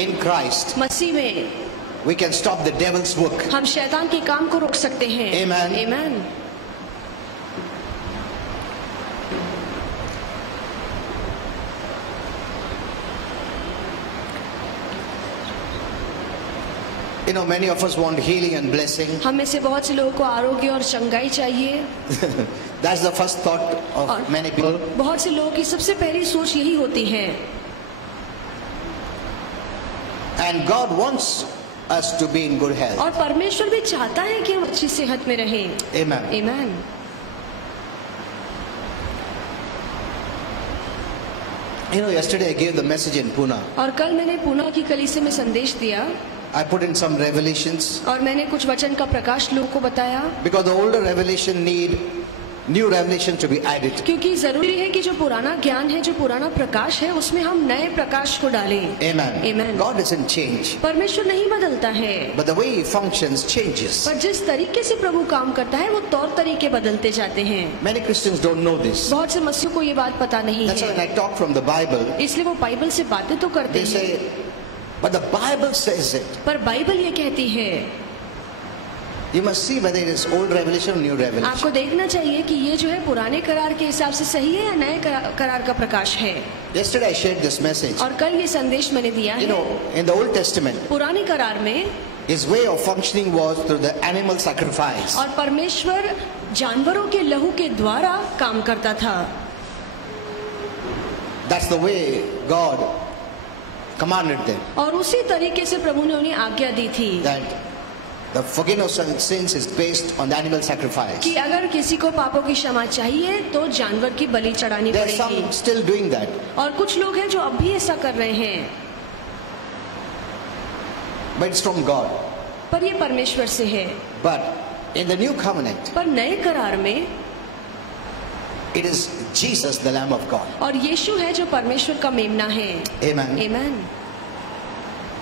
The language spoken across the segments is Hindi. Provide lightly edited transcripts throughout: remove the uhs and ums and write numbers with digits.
In Christ, मसीह में we can stop the devil's work. हम शैतान के काम को रोक सकते हैं। Amen. Amen. You know, many of us want healing and blessing. हम में से बहुत से लोगों को आरोग्य और चंगाई चाहिए। That's the first thought of many people. बहुत से लोगों की सबसे पहली सोच यही होती है। And God wants us to be in good health. और परमेश्वर भी चाहता है कि हम अच्छी सेहत में रहें। Amen. Amen. You know, yesterday I gave the message in Pune. और कल मैंने पुणे की कलीसिया में संदेश दिया I put in some revelations और मैंने कुछ वचन का प्रकाश लोगों को बताया, because the older revelation need new revelation to be added. क्योंकि जरूरी है कि जो पुराना ज्ञान है, जो पुराना प्रकाश है, उसमें हम नए प्रकाश को डालें। Amen. Amen. God doesn't change, परमेश्वर नहीं बदलता है, but the way He functions changes. पर जिस तरीके से प्रभु काम करता है वो तौर तरीके बदलते जाते हैं। Many Christians don't know this. बहुत से मसीहों को ये बात पता नहीं That's why when है, I talk from the Bible, इसलिए वो बाइबल से बातें तो करते they हैं, say, but the Bible says it. पर बाइबल ये कहती है। You must see whether it is old revelation or new revelation. आपको देखना चाहिए कि ये जो है पुराने करार के हिसाब से सही है या नए करार का प्रकाश है। Yesterday I shared this message. और कल ये संदेश मैंने दिया You है। know, in the Old Testament, पुराने करार में His way of functioning was through the animal sacrifice. और परमेश्वर जानवरों के लहू के द्वारा काम करता था। That's the way God commanded them. और उसी तरीके से प्रभु ने उन्हें आज्ञा दी थी That the forgiveness of sins is based on the animal sacrifice. कि अगर किसी को पापों की क्षमा चाहिए तो जानवर की बलि चढ़ानी There are पड़ेगी। some still doing that. और कुछ लोग हैं जो अब भी ऐसा कर रहे हैं, But it's from God. पर ये परमेश्वर से है। But in the new covenant, पर नए करार में it is Jesus, the Lamb of God. और यीशु है जो परमेश्वर का मेमना है। Amen. Amen.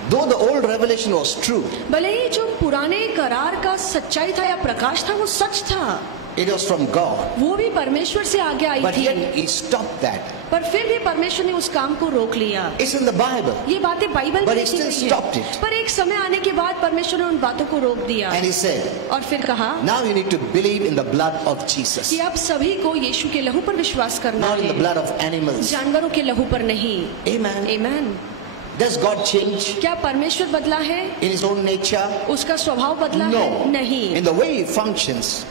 Though the old revelation was true, भले ही जो पुराने करार का सच्चाई था या प्रकाश था वो सच था, it was from God. वो भी परमेश्वर से आगे आई But थी, yet He stopped that. पर फिर भी परमेश्वर ने उस काम को रोक लिया। It's in the Bible. ये बातें बाइबल But में he लिखी still गई stopped हैं, it. पर एक समय आने के बाद परमेश्वर ने उन बातों को रोक दिया And He said, और फिर कहा now you need to believe in the blood of Jesus, कि आप सभी को यीशु के लहू पर विश्वास करना not in the है, blood of animals. जानवरों के लहू पर नहीं। Amen. Amen. Does God change क्या परमेश्वर बदला है? in His own nature? उसका स्वभाव बदला No. है? नहीं। In the way He functions,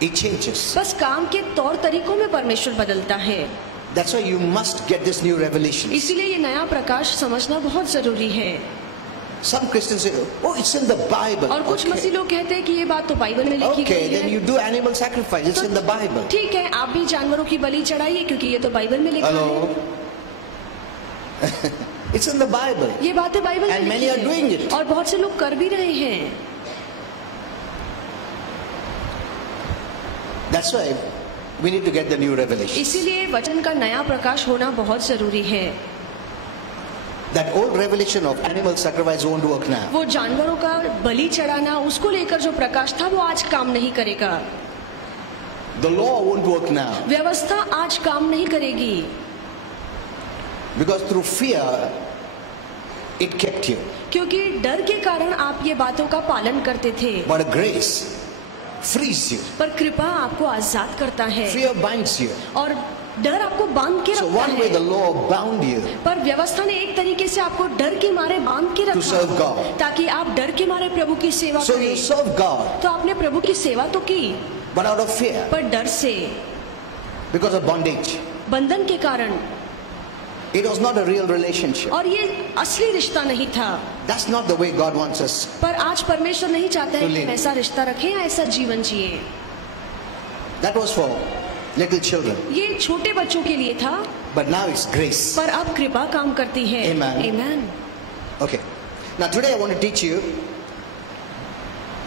He changes. बस काम के तौर तरीकों में परमेश्वर बदलता है। That's why you must get this new revelation. इसीलिए ये नया प्रकाश समझना बहुत जरूरी है। Some Christians say, oh, it's in the Bible. और कुछ मसीह लोग कहते हैं कि ये बात तो बाइबल में लिखी Okay, गई then you है। do animal sacrifice. It's in the Bible. ठीक है, आप भी जानवरों की बलि चढ़ाइए क्योंकि ये तो बाइबल में लिखा Hello? है। It's in the Bible. ये बातें बाइबल में And many लिखी are doing हैं it. और बहुत से लोग कर भी रहे हैं। That's why we need to get the new revelation. इसीलिए वचन का नया प्रकाश होना बहुत जरूरी है। That old revelation of animal sacrifice won't work now. वो जानवरों का बलि चढ़ाना, उसको लेकर जो प्रकाश था वो आज काम नहीं करेगा। The law won't work now. व्यवस्था आज काम नहीं करेगी, Because through fear, it kept you. क्योंकि डर के कारण आप ये बातों का पालन करते थे, But grace frees you. पर कृपा आपको आजाद करता है Fear binds you. और डर आपको बांध के So रखता one way the है। law bound you पर व्यवस्था ने एक तरीके से आपको डर के मारे बांध के to serve रखा God. ताकि आप डर के मारे प्रभु की सेवा So you करें। serve God, तो आपने प्रभु की सेवा तो की, but out of fear, पर डर से, because of bondage. बंधन के कारण, It was not a real relationship. और ये असली रिश्ता नहीं था। That's not the way God wants us. पर आज परमेश्वर नहीं चाहता है To कि live. हम ऐसा रिश्ता रखें या ऐसा जीवन जिए। That was for little children. ये छोटे बच्चों के लिए था, But now it's grace. पर अब कृपा काम करती है। Amen. Amen. Okay. Now today I want to teach you,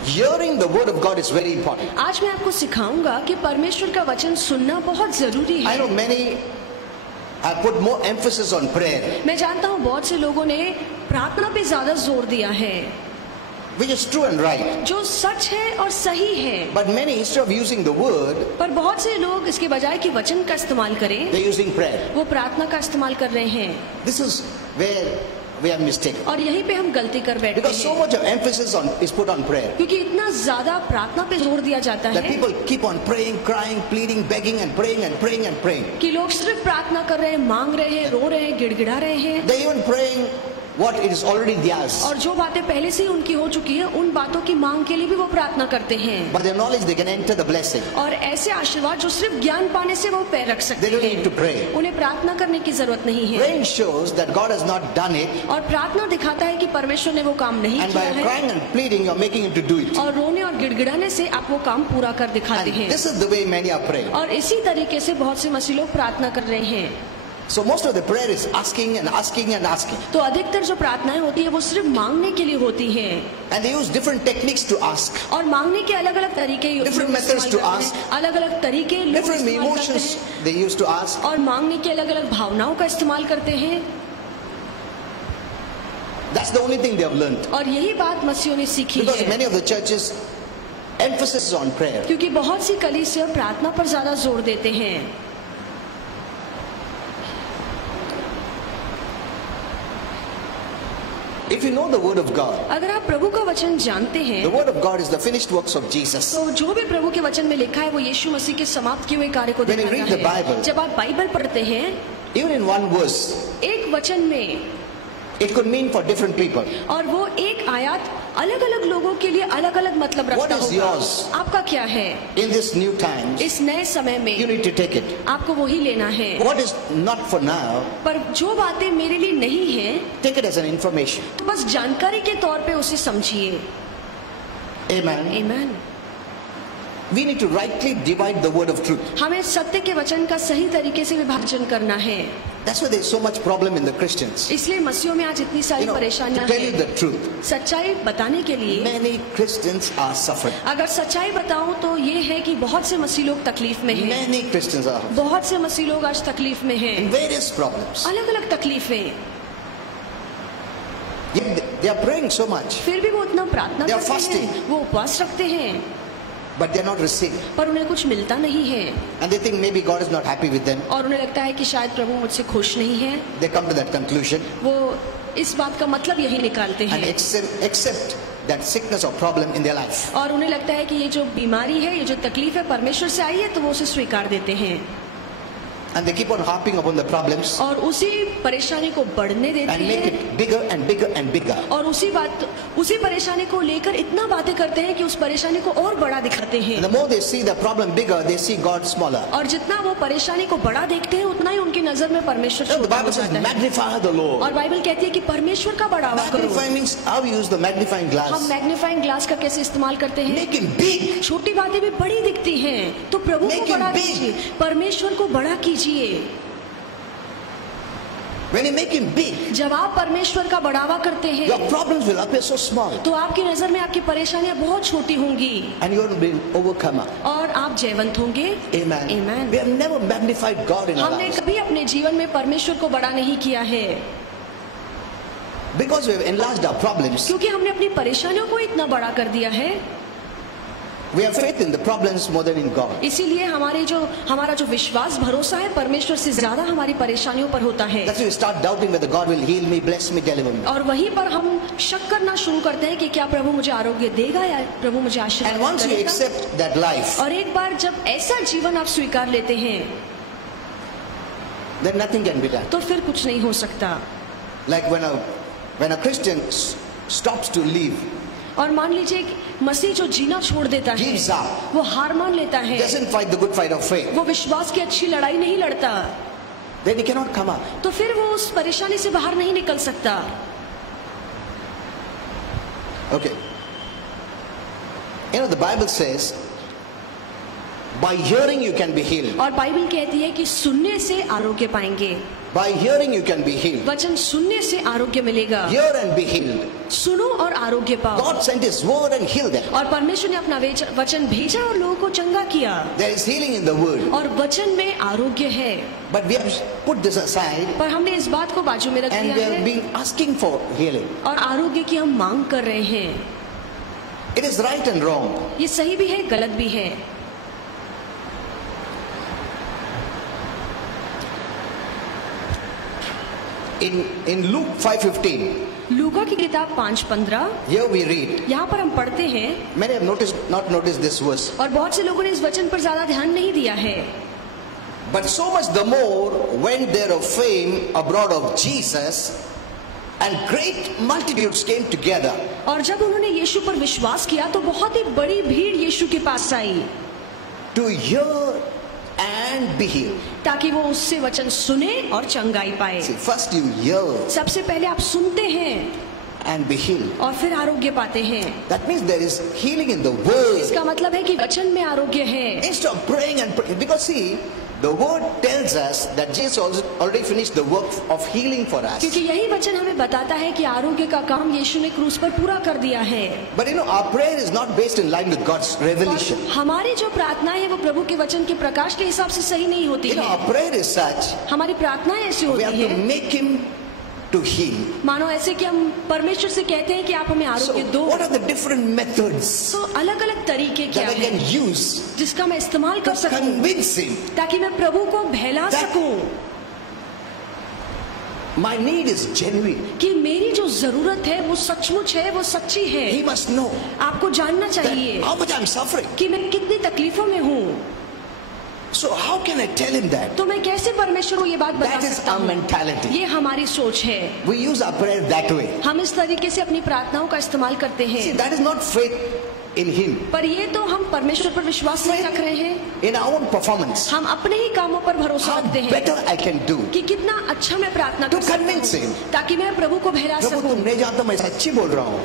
hearing the word of God is very important. आज मैं आपको सिखाऊंगा कि परमेश्वर का वचन सुनना बहुत जरूरी I है। know many have put more emphasis on prayer, मैं जानता हूँ बहुत से लोगों ने प्रार्थना पे ज्यादा जोर दिया है, which is true and right. जो सच है और सही है। But many, instead of using the word, पर बहुत से लोग इसके बजाय कि वचन का इस्तेमाल करें, they're using prayer. वो प्रार्थना का इस्तेमाल कर रहे हैं। This is where we are mistaken. और यहीं पे हम गलती कर बैठते Because so हैं, much of emphasis is put on prayer. क्योंकि इतना ज्यादा प्रार्थना पे जोर दिया जाता That है people keep on praying, crying, pleading, begging and praying and praying and praying. कि लोग सिर्फ प्रार्थना कर रहे हैं, मांग रहे हैं, रो रहे हैं, गिड़गिड़ा रहे हैं, They're even praying what it is already theirs. और जो बातें पहले से ही उनकी हो चुकी है उन बातों की मांग के लिए भी वो प्रार्थना करते हैं। By their knowledge they can enter the blessing. और ऐसे आशीर्वाद जो सिर्फ ज्ञान पाने से वो पैर रख सकते They don't need to हैं, pray. उन्हें प्रार्थना करने की जरूरत नहीं है। Praying shows that God has not done it, और प्रार्थना दिखाता है कि परमेश्वर ने वो काम नहीं and by किया है, crying and pleading you're making him to do it. और रोने और गिड़गिड़ाने से आप वो काम पूरा कर दिखाते And हैं। this is the way many are praying. और इसी तरीके से बहुत से मसीह लोग प्रार्थना कर रहे हैं। So most of the prayer is asking and asking and asking. तो अधिकतर जो प्रार्थनाएं होती है वो सिर्फ मांगने के लिए होती हैं, And they use different techniques to ask. और मांगने के अलग अलग तरीके Different methods to ask. अलग अलग तरीके लोग Different इस्तेमाल करते emotions हैं, they use to ask. और मांगने की अलग अलग भावनाओं का इस्तेमाल करते हैं। That's the only thing they have learned. और यही बात मसीहों ने सीखी Because है, many of the churches emphasis on prayer. क्योंकि बहुत सी कलीसिया प्रार्थना पर ज्यादा जोर देते हैं। If you know the word of God, अगर आप प्रभु का वचन जानते हैं, the word of God is the finished works of Jesus. तो जो भी प्रभु के वचन में लिखा है वो यीशु मसीह के समाप्त किए हुए कार्य को When you read the दिखाता है। Bible, जब आप बाइबल पढ़ते हैं, Even in one verse, एक वचन में, it could mean for different people. और वो एक आयत अलग अलग लोगों के लिए अलग अलग मतलब What रखता is होगा। yours? आपका क्या है? In this new times, इस नए समय you में need to take it. आपको वही लेना है। What is not for now, पर जो बातें मेरे लिए नहीं है, take it as an information. तो बस जानकारी के तौर पे उसे समझिए। Amen. आमीन। We need to rightly divide the word of truth. हमें सत्य के वचन का सही तरीके से विभाजन करना है। That's why there's so much problem in the Christians. इसलिए मसीहों में आज इतनी सारी To परेशानियां tell you हैं। the truth, सच्चाई बताने के लिए, many Christians are suffering. अगर सच्चाई बताऊं तो ये है कि बहुत से मसीह लोग तकलीफ में हैं। Many Christians are बहुत से मसीह लोग आज तकलीफ में हैं, in various problems. अलग अलग तकलीफें। Yet they are praying so much, फिर भी वो इतना प्रार्थना They are करते fasting. हैं, वो उपवास रखते हैं, but they're not receiving. पर उन्हें कुछ मिलता नहीं है, And they think maybe God is not happy with them. और उन्हें लगता है कि शायद प्रभु मुझसे खुश नहीं है। They come to that conclusion वो इस बात का मतलब यही निकालते and हैं, accept that sickness or problem in their life. और उन्हें लगता है कि ये जो बीमारी है, ये जो तकलीफ है परमेश्वर से आई है, तो वो उसे स्वीकार देते हैं, And they keep on harping upon the problems और उसी परेशानी को बढ़ने देते and make हैं, it bigger and bigger and bigger. और उसी परेशानी को लेकर इतना बातें करते हैं कि उस परेशानी को और बड़ा दिखाते हैं, And the more they see the problem bigger, they see God smaller. और जितना वो परेशानी को बड़ा देखते हैं उतना ही उनकी नजर में परमेश्वर The छोटा हो Bible says, जाता है। magnify the Lord. और बाइबल कहती है कि परमेश्वर का बढ़ावा करो। Magnify means how we use the magnifying हम glass. मैग्नीफाइंग ग्लास का कैसे इस्तेमाल करते हैं? Make him big. छोटी बातें भी बड़ी दिखती हैं, तो प्रभु Make को him बड़ा big. कीजिए, परमेश्वर को बड़ा कीजिए। When you make him big, जब आप परमेश्वर का बढ़ावा करते हैं, your problems will appear so small तो आपकी नजर में आपकी परेशानियां बहुत छोटी होंगी, and you will be an overcomer. और आप जयवंत होंगे। Amen. Amen. We have never magnified God in our हमने lives कभी अपने जीवन में परमेश्वर को बड़ा नहीं किया है, because we have enlarged our problems. क्योंकि हमने अपनी परेशानियों को इतना बड़ा कर दिया है। We have faith in the problems more than in God. इसीलिए हमारा जो विश्वास भरोसा है परमेश्वर से ज्यादा हमारी परेशानियों पर होता है, That's why we start doubting whether God will heal me, bless me, deliver me. और वहीं पर हम शक करना शुरू करते हैं कि क्या प्रभु मुझे आरोग्य देगा या प्रभु मुझे And आशीर्वाद once you करेगा। accept that life, और एक बार जब ऐसा जीवन आप स्वीकार लेते हैं, then nothing can be done. तो फिर कुछ नहीं हो सकता। Like when a Christian stops to live, और मान लीजिए एक मसीह जो जीना छोड़ देता है, gives up, वो हार मान लेता है, doesn't fight the good fight of faith, वो विश्वास की अच्छी लड़ाई नहीं लड़ता, then he cannot come up. तो फिर वो उस परेशानी से बाहर नहीं निकल सकता। Okay. You know, the Bible says, by hearing you can be healed. और बाइबल कहती है कि सुनने से आरोग्य पाएंगे, By hearing you can be healed. वचन सुनने से आरोग्य मिलेगा। Hear and be healed. सुनो और आरोग्य पाओ। God sent his word and healed them. और परमेश्वर ने अपना वचन भेजा और लोगों को चंगा किया, There is healing in the word. और वचन में आरोग्य है। But we have put this aside पर हमने इस बात को बाजू में रख and दिया we have है, been asking for healing. और आरोग्य की हम मांग कर रहे हैं। It is right and wrong. ये सही भी है, गलत भी है। In Luke 5:15, लूका की किताब 5:15, here we read, यहाँ पर हम पढ़ते हैं, many have not noticed this verse, और बहुत से लोगों ने इस वचन पर ज्यादा ध्यान नहीं दिया है, but so much the more when there of fame abroad of Jesus and great multitudes came together और जब उन्होंने यीशु पर विश्वास किया तो बहुत ही बड़ी भीड़ यीशु के पास आई to hear and be healed. ताकि वो उससे वचन सुने और चंगाई पाए। See, first you hear सबसे पहले आप सुनते हैं and be healed. और फिर आरोग्य पाते हैं। That means there is healing in the word. इसका मतलब है कि वचन में आरोग्य है। Instead of praying and praying, because see, the word tells us that Jesus already finished the work of healing for us. क्योंकि यही वचन हमें बताता है कि आरोग्य का काम यीशु ने क्रूस पर पूरा कर दिया है। But you know, our prayer is not based in line with God's revelation. हमारी जो प्रार्थना है वो प्रभु के वचन के प्रकाश के हिसाब से सही नहीं होती You know, है। our prayer is such, हमारी प्रार्थना ऐसी we होती have to है make Him to heal. मानो ऐसे कि हम परमेश्वर से कहते हैं कि आप हमें So, आरोग्य दो। what are the different methods तो अलग अलग तरीके क्या that I can है use जिसका मैं इस्तेमाल कर to सकूं convince Him ताकि मैं प्रभु को बहला That- सकूं my need is genuine? कि मेरी जो जरूरत है वो सचमुच है, वो सच्ची है। He must know आपको जानना that चाहिए how much I'm suffering. कि मैं कितनी तकलीफों में हूँ। So how can I tell Him that? तो मैं कैसे परमेश्वर को ये बात बता That is सकता our हूँ? mentality. ये हमारी सोच है। We use our prayer that way. हम इस तरीके से अपनी प्रार्थनाओं का इस्तेमाल करते See, हैं, that is not faith in Him, पर ये तो हम परमेश्वर पर विश्वास नहीं रख रहे हैं। in our own performance. हम अपने ही कामों पर भरोसा How रखते हैं better I can do. कि कितना अच्छा मैं प्रार्थना To कर सकता convince हूँ him. ताकि मैं प्रभु को बहला प्रभु सकूं। तुम नहीं जानता मैं सच्ची बोल रहा हूँ,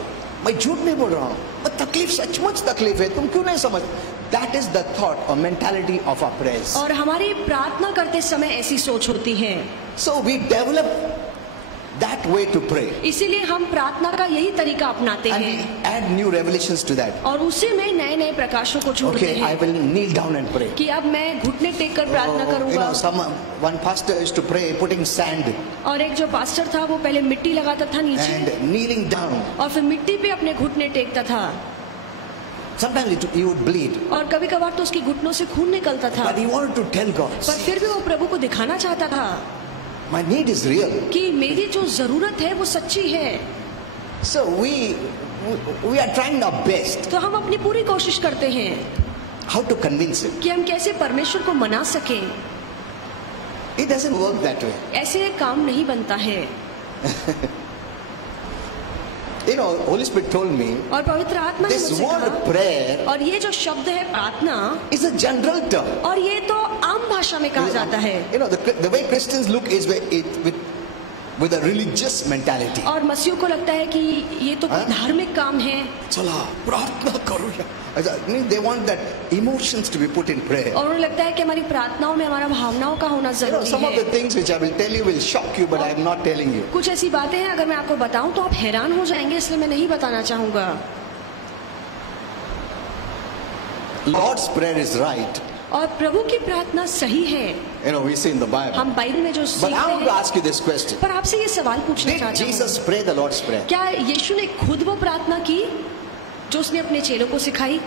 मैं झूठ नहीं बोल रहा हूँ, और तकलीफ सचमुच तकलीफ है, तुम क्यों नहीं समझ? That is the thought or mentality of our prayers. और हमारी प्रार्थना करते समय ऐसी सोच होती है, So we develop that way to pray, इसीलिए हम प्रार्थना का यही तरीका अपनाते and we हैं add new revelations to that. और उसी में नए नए प्रकाशों को जोड़ते Okay, I हैं will kneel down and pray. कि अब मैं घुटने टेक कर प्रार्थना You करूंगा। know, one pastor used to pray putting sand और एक जो पास्टर था वो पहले मिट्टी लगाता था नीचे and kneeling down. और फिर मिट्टी पे अपने घुटने टेकता था Sometimes he would bleed, और कभी कभार तो उसकी घुटनों से खून निकलता था, but he wanted to tell God, पर फिर भी वो प्रभु को दिखाना चाहता था my need is real. कि मेरी जो जरूरत है वो सच्ची है। So we are trying our best तो हम अपनी पूरी कोशिश करते हैं how to convince Him. कि हम कैसे परमेश्वर को मना सकें। It doesn't work that way. ऐसे काम नहीं बनता है। You know, Holy Spirit told me और पवित्र आत्मा ने this मुझसे word कहा, prayer और ये जो शब्द है प्रार्थना, is a general term. और ये तो आम भाषा में कहा जाता है। You know, the way Christians look is with a religious mentality. और मसीह को लगता है कि ये तो कोई धार्मिक काम है चला प्रार्थना करो या they want that emotions to be put in prayer. और उन्हें लगता है कि हमारी प्रार्थनाओं में हमारा भावनाओं का होना You know, जरूरी some of the है। things which I will tell you will shock you, but I am not telling you. कुछ ऐसी बातें हैं अगर मैं आपको बताऊं तो आप हैरान हो जाएंगे, इसलिए मैं नहीं बताना चाहूंगा। Lord's prayer is right. और प्रभु की प्रार्थना सही है, You know, we see in the Bible. हम बाइबल में जो But सीखते I want to हैं। ask you this question. पर आपसे ये सवाल पूछना Did चाहता Jesus हूँ, pray the Lord's Prayer? क्या यीशु ने खुद वो प्रार्थना की जो उसने अपने चेलों को सिखाई?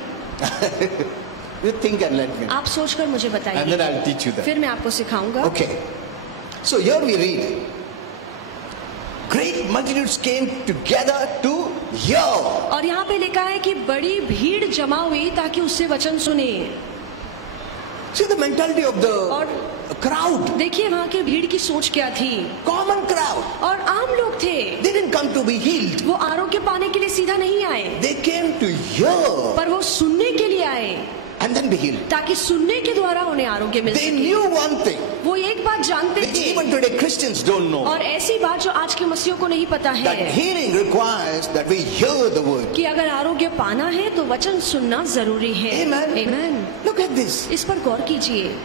You think and let me. आप सोचकर मुझे And then बताइए, I'll teach you that. फिर मैं आपको सिखाऊंगा। Okay. So here we read, great multitudes came together to hear. और यहाँ पे लिखा है कि बड़ी भीड़ जमा हुई ताकि उससे वचन सुने। See the mentality of the और crowd. देखिए वहाँ की भीड़ की सोच क्या थी, Common crowd. और आम लोग थे। They didn't come to be healed. वो आरोग्य पाने के लिए सीधा नहीं आए, They came to hear पर वो सुनने के लिए आए and then be healed. ताकि सुनने के द्वारा उन्हें आरोग्य मिल They सके। knew one thing, वो एक बात जानते which थे, even today Christians don't know. और ऐसी बात जो आज के मसीहों को नहीं पता That है healing requires that we hear the word. कि अगर आरोग्य पाना है तो वचन सुनना जरूरी है। Amen. Amen। Look at this. इस पर गौर कीजिए।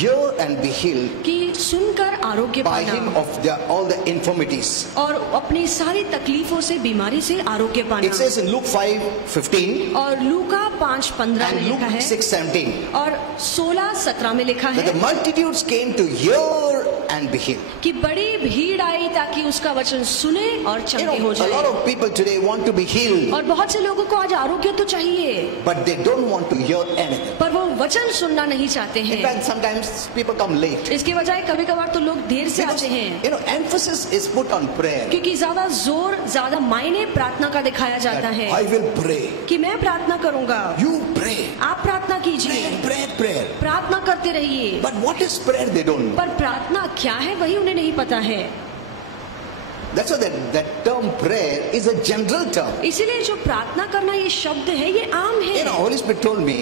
Hear and be healed कि सुनकर आरोग्य by him पाना of all the infirmities. और अपनी सारी तकलीफों से, बीमारी से आरोग्य It पाना। says in Luke 5:15 और लूका 5:15 and में लिखा Luke है 6:17 और 16:17 में लिखा that है the multitudes came to hear and be healed. कि बड़ी भीड़ आई ताकि उसका वचन सुने और चंगे हो A lot जाए। of people today want to be healed, और बहुत से लोगों को आज आरोग्य तो चाहिए, but they don't want to hear anything. पर वो वचन सुनना नहीं चाहते In हैं। fact, sometimes people come late. इसके बजाय कभी कभार तो लोग देर से Because, आते हैं, emphasis is put on prayer. क्योंकि ज्यादा जोर, ज्यादा मायने प्रार्थना का दिखाया जाता That है I will pray. कि मैं प्रार्थना करूंगा, You pray. आप प्रार्थना कीजिए, Prayer. प्रार्थना करते रहिए। But what is prayer? They don't know. पर प्रार्थना क्या है वही उन्हें नहीं पता है। That's why that term prayer is a general term. इसीलिए जो प्रार्थना करना ये शब्द है ये आम है। Holy Spirit told me,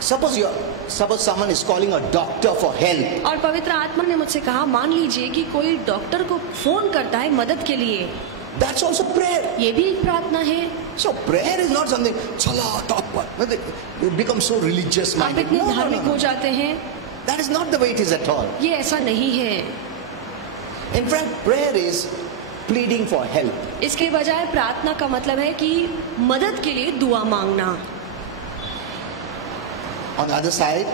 suppose someone is calling a doctor for help. और पवित्र आत्मा ने मुझसे कहा, मान लीजिए कि कोई डॉक्टर को फोन करता है मदद के लिए, That's also prayer. ये भी एक प्रार्थना है। So prayer is not something chala talk पर you become so religious आप minded. इतने No. धार्मिक हो जाते हैं, That is not the way it is at all. ये ऐसा नहीं है। In fact, prayer is pleading for help. इसके बजाय प्रार्थना का मतलब है कि मदद के लिए दुआ मांगना। On the other side,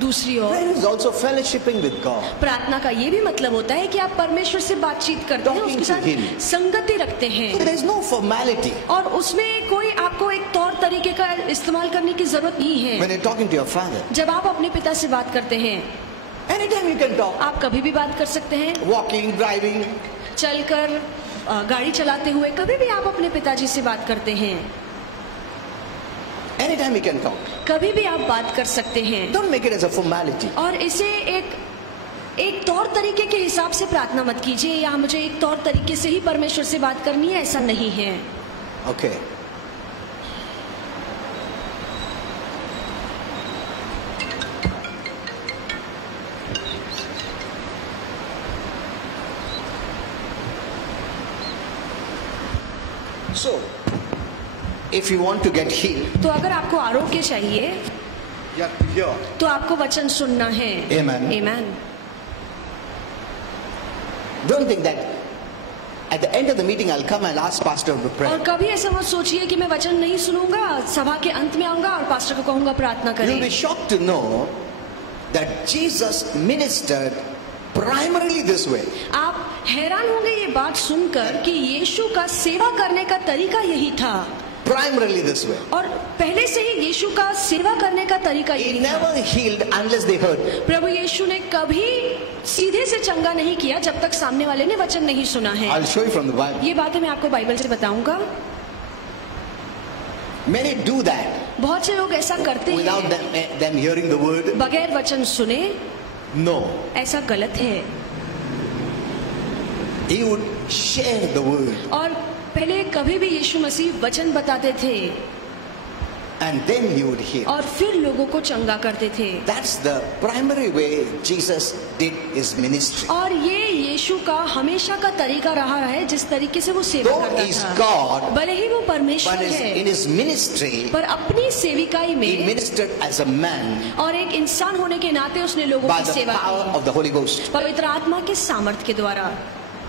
दूसरी ओर prayer is also fellowshipping with God. प्रार्थना का ये भी मतलब होता है कि आप परमेश्वर से बातचीत करते हैं, Talking उसके to him. साथ संगति रखते So हैं, there is no formality. और उसमें कोई आपको एक तौर तरीके का इस्तेमाल करने की जरूरत नहीं है। When you're talking to your father, जब आप अपने पिता से बात करते हैं, anytime you can talk. आप कभी भी बात कर सकते हैं, Walking, driving, चलकर, गाड़ी चलाते हुए, कभी भी आप अपने पिताजी से बात करते हैं, anytime you can talk. कभी भी आप बात कर सकते हैं। Don't make it as a formality. और इसे एक तौर तरीके के हिसाब से प्रार्थना मत कीजिए, या मुझे एक तौर तरीके से ही परमेश्वर से बात करनी है, ऐसा नहीं है। Okay. So, if you want to get healed, तो अगर आपको आरोग्य चाहिए you have to hear. तो आपको वचन सुनना है। Amen. Amen. Don't think that at the end of the meeting I'll come and ask pastor to और pray. कभी ऐसा मत सोचिए कि मैं वचन नहीं सुनूंगा, सभा के अंत में आऊंगा और पास्टर को कहूंगा प्रार्थना You'll be करें। shocked to know that Jesus ministered primarily this way. आप हैरान होंगे ये बात सुनकर कि यीशु का सेवा करने का तरीका यही था, Primarily this way. और पहले से ही यीशु का सेवा करने का तरीका He यही था। never healed unless they heard. प्रभु यीशु ने कभी सीधे से चंगा नहीं किया जब तक सामने वाले ने वचन नहीं सुना है। I'll show you from the Bible. ये बातें मैं आपको बाइबल से बताऊंगा। Many do that बहुत से लोग ऐसा करते without हैं them hearing the word. बगैर वचन सुने, No. ऐसा गलत है। He would share the word और पहले कभी भी यीशु मसीह वचन बताते थे and then he would heal. और फिर लोगों को चंगा करते थे। That's the primary way Jesus did his ministry. और ये यीशु का हमेशा का तरीका रहा है जिस तरीके से वो सेवा Though करता he is था। God, भले ही वो परमेश्वर but in है, his ministry, पर अपनी सेविकाई he में ministered as a man और एक इंसान होने के नाते उसने लोगों by की the सेवा power की of the Holy Ghost. पवित्र आत्मा के सामर्थ्य के द्वारा।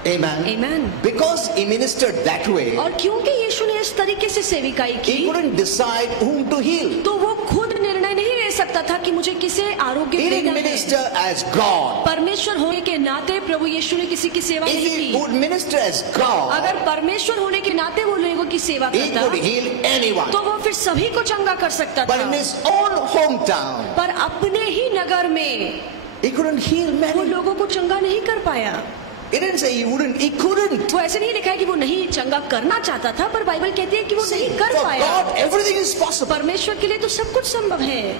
Amen. Amen. Because he ministered that way, और क्योंकि यीशु ने इस तरीके से सेविकाई he की, couldn't decide whom to heal. तो वो खुद निर्णय नहीं ले सकता था कि मुझे किसे आरोग्य He देना didn't है। minister as God. परमेश्वर होने के नाते प्रभु यीशु ने किसी की सेवा If नहीं he की। would minister as God, अगर परमेश्वर होने के नाते वो लोगों की सेवा he करता could heal anyone. तो वो फिर सभी को चंगा कर सकता But था, in his own hometown, पर अपने ही नगर में he couldn't heal वो many. लोगों को चंगा नहीं कर पाया। It didn't say he wouldn't, he couldn't. वो ऐसे नहीं लिखा है कि वो नहीं चंगा करना चाहता था, पर बाइबल कहती है कि वो See, नहीं कर for पाया। God, everything is possible. परमेश्वर के लिए तो सब कुछ संभव है,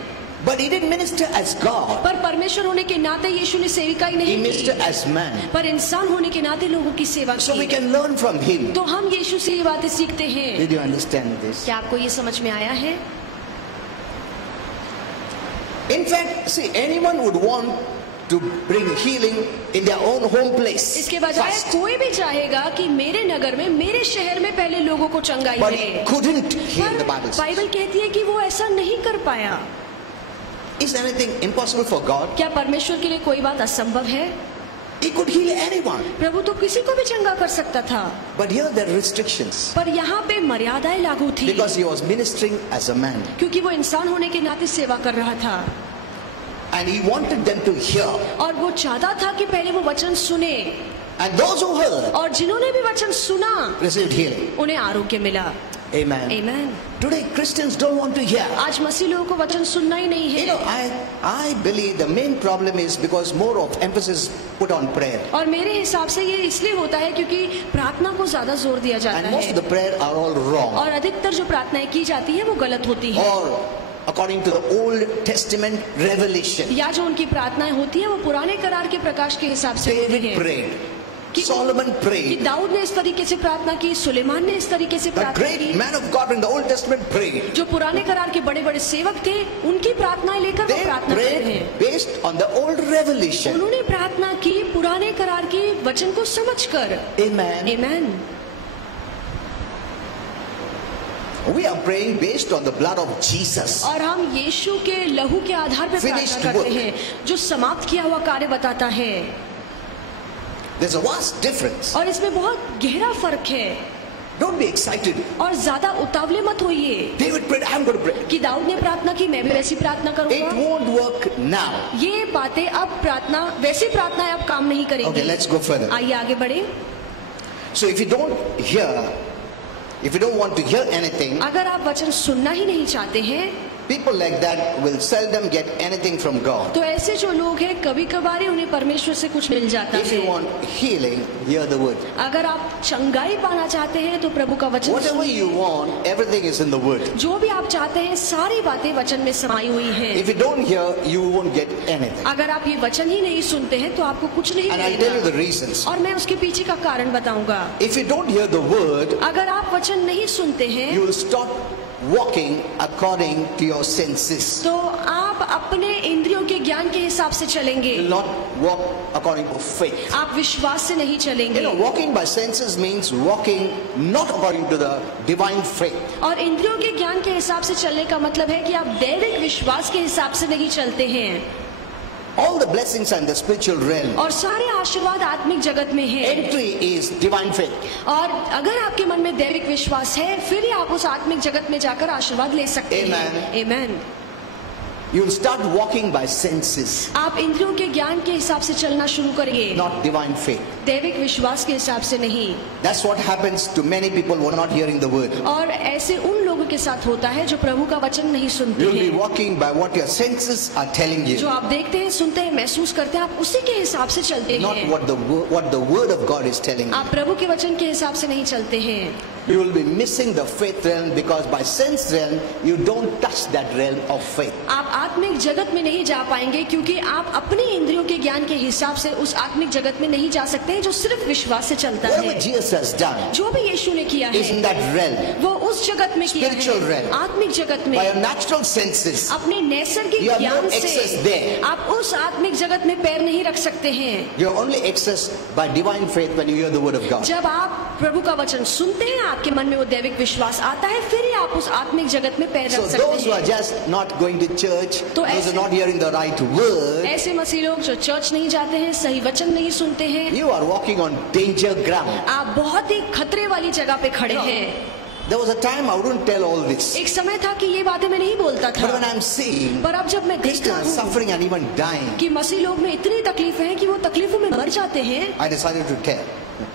But he didn't minister as God. पर परमेश्वर होने के नाते यीशु ने सेविकाई He नहीं ministered की, as man. पर इंसान होने के नाते लोगों की सेवा So we की। can learn from him. तो हम यीशु से ये बातें सीखते हैं। Did you understand this? क्या आपको ये समझ में आया है? In fact, see, anyone would want to bring healing in their own home place. इसके बजाय first. कोई भी चाहेगा कि मेरे नगर में, मेरे शहर में पहले लोगों को चंगाई But मिले, he couldn't heal, the Bible पर says. बाइबल कहती है कि वो ऐसा नहीं कर पाया। Is anything impossible for God? क्या परमेश्वर के लिए कोई बात असंभव है? He could heal anyone. प्रभु तो किसी को भी चंगा कर सकता था, But here there are restrictions. पर यहाँ पे मर्यादाएं लागू थी, Because he was ministering as a man. क्योंकि वो इंसान होने के नाते सेवा कर रहा था। And he wanted them to hear. और वो चाहता था कि पहले वो वचन सुने, And those who heard और जिन्होंने भी वचन सुना received healing. उन्हें आरोग्य मिला। Amen. Amen. Today Christians don't want to hear. आज मसीह लोगों को वचन सुनना ही नहीं You know, है। I believe the main problem is because more of emphasis put on prayer. और मेरे हिसाब से ये इसलिए होता है क्योंकि प्रार्थना को ज्यादा जोर दिया जाता And most of है, the prayer are all wrong. और अधिकतर जो प्रार्थनाएं की जाती है वो गलत होती है, Or according to the Old Testament revelation. या जो उनकी प्रार्थनाएं होती है वो पुराने करार के प्रकाश के हिसाब से होती David है। prayed. कि Solomon कि prayed. दाऊद ने इस तरीके से प्रार्थना की, सुलेमान ने इस तरीके से The प्रार्थना great की। man of God in the Old Testament prayed. जो पुराने करार के बड़े बड़े सेवक थे उनकी प्रार्थनाएं लेकर वो They प्रार्थना करते prayed हैं। based on the old revelation. उन्होंने प्रार्थना की पुराने करार के वचन को समझकर। Amen. Amen. We are praying based on the blood of Jesus. और हम यीशु के लहू के आधार पर Finished प्रार्थना करते work. हैं जो समाप्त किया हुआ कार्य बताता है, There's a vast difference. और इसमें बहुत गहरा फर्क है। Don't be excited. और ज्यादा उतावले मत होइए David prayed, I'm going to pray. कि दाऊद ने प्रार्थना की, मैं भी वैसी प्रार्थना It करूंगा। won't work now. ये बातें अब प्रार्थना, वैसी प्रार्थनाएं अब काम नहीं Okay, करेंगी। let's go further. आइए आगे बढ़े। So if you don't hear, if you don't want to hear anything, अगर आप वचन सुनना ही नहीं चाहते हैं people like that will seldom get anything from God. तो ऐसे जो लोग हैं कभी कभार ही उन्हें परमेश्वर से कुछ मिल जाता If you है। want healing, hear the word. अगर आप चंगाई पाना चाहते हैं तो प्रभु का वचन Whatever सुनिए। you want, everything is in the word. जो भी आप चाहते हैं सारी बातें वचन में समाई हुई हैं। If you don't hear, you won't get anything. अगर आप ये वचन ही नहीं सुनते हैं तो आपको कुछ नहीं And I'll tell you the मिलेगा। reasons. और मैं उसके पीछे का कारण बताऊंगा। If you don't hear the word, अगर आप वचन नहीं सुनते हैं you will stop walking according to your senses. तो आप अपने इंद्रियों के ज्ञान के हिसाब से चलेंगे, You will not walk according to faith. आप विश्वास से नहीं चलेंगे। You know, walking by senses means walking not according to the divine faith. और इंद्रियों के ज्ञान के हिसाब से चलने का मतलब है कि आप दैविक विश्वास के हिसाब से नहीं चलते हैं। All the blessings and the spiritual realm. और सारे आशीर्वाद आत्मिक जगत में है। Entry is divine faith. और अगर आपके मन में दैविक विश्वास है फिर ही आप उस आत्मिक जगत में जाकर आशीर्वाद ले सकते हैं। आमेन। You will start walking by senses, आप इंद्रियों के ज्ञान के हिसाब से चलना शुरू करेंगे, not divine faith. दैविक विश्वास के हिसाब से नहीं। That's what happens to many people who are not hearing the word. और ऐसे उन लोगों के साथ होता है जो प्रभु का वचन नहीं सुनते You'll be हैं। walking by what your senses are telling जो you, आप देखते हैं, सुनते हैं, महसूस करते हैं, आप उसी के हिसाब से चलते not हैं। what the word of God is telling you. आप प्रभु के वचन के हिसाब से नहीं चलते हैं। You will be missing the faith realm because by sense realm you don't touch that realm of faith. आप आत्मिक जगत में नहीं जा पाएंगे क्योंकि आप अपने इंद्रियों के ज्ञान के हिसाब से उस आत्मिक जगत में नहीं जा सकते हैं जो सिर्फ विश्वास से चलता Whatever है। Jesus has done जो भी यीशु ने किया is in है that realm. वो उस जगत में किया Spiritual है, realm. आत्मिक जगत में। By your natural senses, अपने नैसर्गिक You have no ज्ञान access से there. आप उस आत्मिक जगत में पैर नहीं रख सकते हैं। you're only accessed by divine faith when you hear the word of God. जब आप प्रभु का वचन सुनते हैं आपके मन में वो दैविक विश्वास आता है फिर ही आप उस आत्मिक जगत में पैर So रख those सकते who are हैं। just not going to church, तो those who ऐसे- are not hearing the right word, ऐसे मसीह लोग जो चर्च नहीं जाते हैं, सही वचन नहीं सुनते हैं, you are walking on danger ground. आप बहुत ही खतरे वाली जगह पे खड़े हैं। There was a time I wouldn't tell all this. एक समय था कि ये बातें मैं नहीं बोलता But when था, I'm seeing पर अब जब मैं देखता Christians हूँ suffering and even dying, कि मसीह लोग में इतनी तकलीफें हैं कि वो तकलीफों में मर जाते हैं, I decided to tell.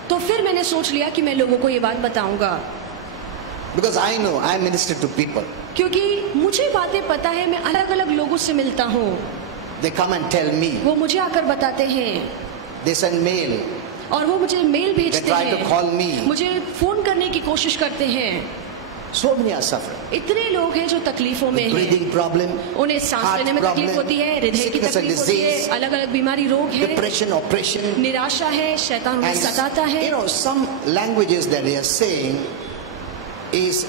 तो फिर मैंने सोच लिया कि मैं लोगों को ये बात बताऊंगा। Because I know I minister to people. क्योंकि मुझे बातें पता है, मैं अलग अलग लोगों से मिलता हूँ, They come and tell me. वो मुझे आकर बताते हैं They send mail. और वो मुझे मेल They भेजते try to हैं, call me. मुझे फोन करने की कोशिश करते हैं। So many are suffering. इतने लोग हैं जो तकलीफों में हैं, Breathing problem, उन्हें सांस heart लेने में तकलीफ problem, होती है, हृदय की sickness and तकलीफ होती है, disease, अलग अलग बीमारी, रोग है, depression, oppression. निराशा है, शैतान उन्हें सताता है। And some languages that they are saying is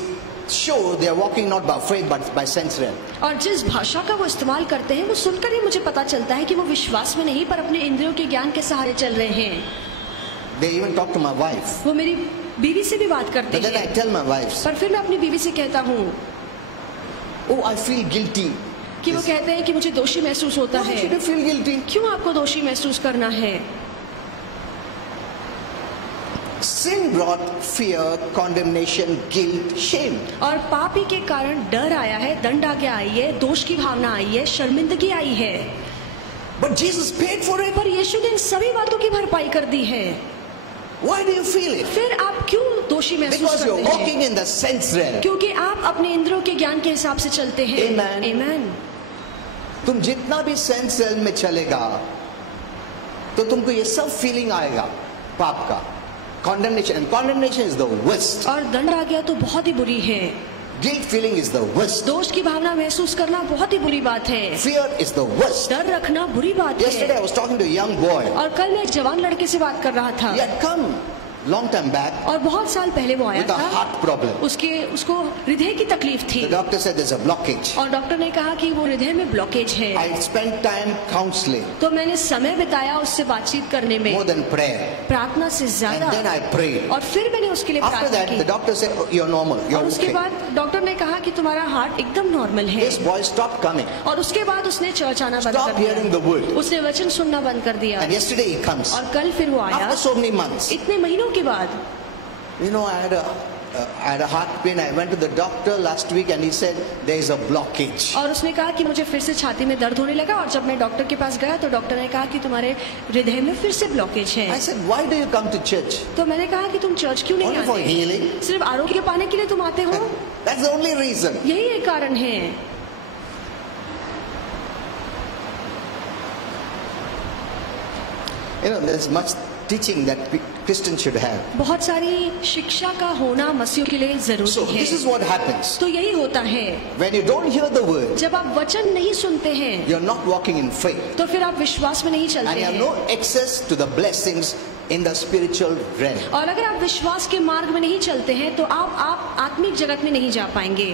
show they are walking not by faith but by sense realm. और जिस भाषा का वो इस्तेमाल करते हैं वो सुनकर ही मुझे पता चलता है कि वो विश्वास में नहीं पर अपने इंद्रियों के ज्ञान के सहारे चल रहे हैं। They even talk to my wife. वो मेरी बीवी से भी बात करते But then I हैं, tell my wife, पर फिर मैं अपनी बीवी से कहता हूँ oh, I feel guilty. कि वो कहते हैं कि मुझे दोषी महसूस होता Why है। should you feel guilty? क्यों आपको दोषी महसूस करना है? Sin brought fear, condemnation, guilt, shame. और पापी के कारण डर आया है, दंड आज्ञा आई है, दोष की भावना आई है, शर्मिंदगी आई है। But Jesus paid for it. पर यीशु ने इन सभी बातों की भरपाई कर दी है। Why do you feel it? फिर आप क्यों दोषी महसूस Because you're करते हैं? walking in the sense realm. क्योंकि आप अपने इंद्रियों के ज्ञान के हिसाब से चलते हैं। Amen. Amen. तुम जितना भी सेंस realm में चलेगा तो तुमको ये सब फीलिंग आएगा पाप का, condemnation, and condemnation is the worst. और दंड आ गया तो बहुत ही बुरी है। Guilt feeling is the worst. दोष की भावना महसूस करना बहुत ही बुरी बात है। Fear is the worst. डर रखना बुरी बात Yesterday I है। was talking to a young boy. और कल मैं एक जवान लड़के से बात कर रहा था He had come long time back और बहुत साल पहले वो आया with a था। heart problem. उसको हृदय की तकलीफ थी The doctor said there's a blockage. और डॉक्टर ने कहा कि वो हृदय में ब्लॉकेज है। I spent time counseling तो मैंने समय बिताया उससे बातचीत करने में, more than prayer. प्रार्थना से And ज्यादा। then I prayed. और फिर मैंने उसके लिए After प्रार्थना that, the की doctor said, oh, you're normal, you're और उसके okay. बाद डॉक्टर ने कहा कि तुम्हारा हार्ट एकदम नॉर्मल है। This boy stopped coming. और उसके बाद उसने चर्च आना बंद Stop कर hearing दिया, the word. उसने वचन सुनना बंद कर दिया। And yesterday he comes. और कल फिर वो आया After so many months. इतने महीनों के बाद। You know, I had a heart pain. I went to the doctor last week and he said there is a blockage. और उसने कहा कि मुझे फिर से छाती में दर्द होने लगा और जब मैं डॉक्टर के पास गया तो डॉक्टर ने कहा कि तुम्हारे हृदय में फिर से ब्लॉकेज है। I said, why do you come to church? तो मैंने कहा कि तुम चर्च क्यों नहीं Only for आते? healing? सिर्फ आरोग्य पाने के लिए तुम आते हो? That's the only reason. यही एक कारण है। You know, there's much teaching that Christians should have. बहुत सारी शिक्षा का होना मसीह के लिए So जरूरी this is है। what happens. तो यही होता है, When you don't hear the word, जब आप वचन नहीं सुनते हैं you're not walking in faith. तो फिर आप विश्वास में नहीं And चलते you have हैं। no access to the blessings in the spiritual realm. और अगर आप विश्वास के मार्ग में नहीं चलते हैं तो आप आत्मिक जगत में नहीं जा पाएंगे।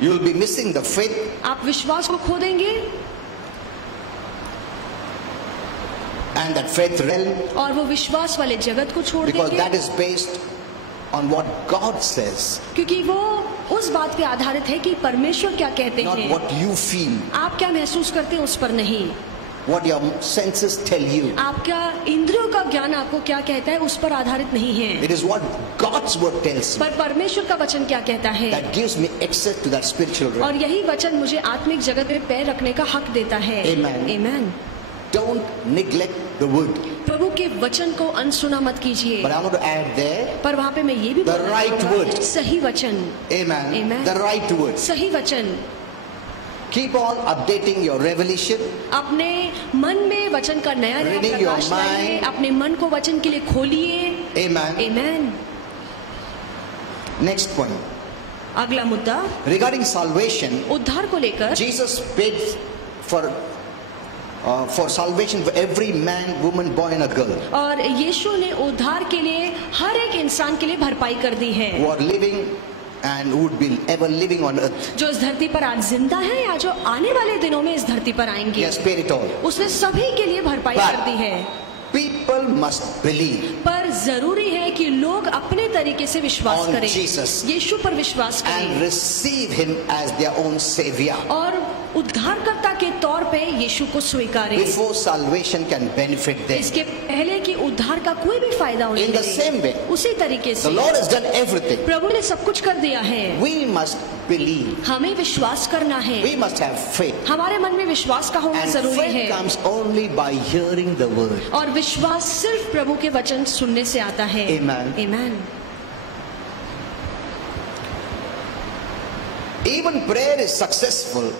You'll be missing the faith. आप विश्वास को खो देंगे And that faith realm, और वो विश्वास वाले जगत को छोड़ because देंगे, that is based on what God says, क्योंकि वो उस बात पे आधारित है कि परमेश्वर क्या कहते not हैं। what you feel, आप क्या महसूस करते हैं उस पर नहीं। what your senses tell you. आपका इंद्रियों का ज्ञान आपको क्या कहता है उस पर आधारित नहीं है, It is what God's word tells me पर परमेश्वर का वचन क्या कहता है। that gives me access to that spiritual realm. और यही वचन मुझे आत्मिक जगत में पैर रखने का हक देता है। Amen. Amen. Don't neglect the word. प्रभु के वचन को अनसुना मत कीजिए। But I want to add there, पर वहाँ पे मैं ये भी The बोलना right चाहूंगा, word. सही वचन, amen, Amen. the right word. सही वचन। Keep on updating your revelation, अपने मन में वचन का नया नया Reading your प्रकाश लाइए, mind. अपने मन को वचन के लिए खोलिए। amen. Amen. Next point, अगला मुद्दा regarding salvation, उद्धार को लेकर Jesus paid for salvation for every man, woman, boy and a girl और यीशु ने उद्धार के लिए हर एक इंसान के लिए भरपाई कर दी है, who are living and who would be ever living on earth. जो इस धरती पर आज जिंदा है या जो आने वाले दिनों में इस धरती पर He आएंगे। has paid it all. उसने सभी के लिए भरपाई But- कर दी है, People must believe पर जरूरी है कि लोग अपने तरीके से विश्वास on करें, Jesus यीशु पर विश्वास and करें receive him as their own savior. और उद्धारकर्ता के तौर पे यीशु को स्वीकारें, Before salvation can benefit them. इसके पहले कि उद्धार का कोई भी फायदा उन्हें In the मिले। same way, उसी तरीके the से Lord has done everything. प्रभु ने सब कुछ कर दिया है, We must believe. हमें विश्वास करना है, We must have faith. हमारे मन में विश्वास का होना And जरूरी faith है comes only by hearing the word. और विश्वास सिर्फ प्रभु के वचन सुनने से आता है। Amen. Amen. Even prayer is successful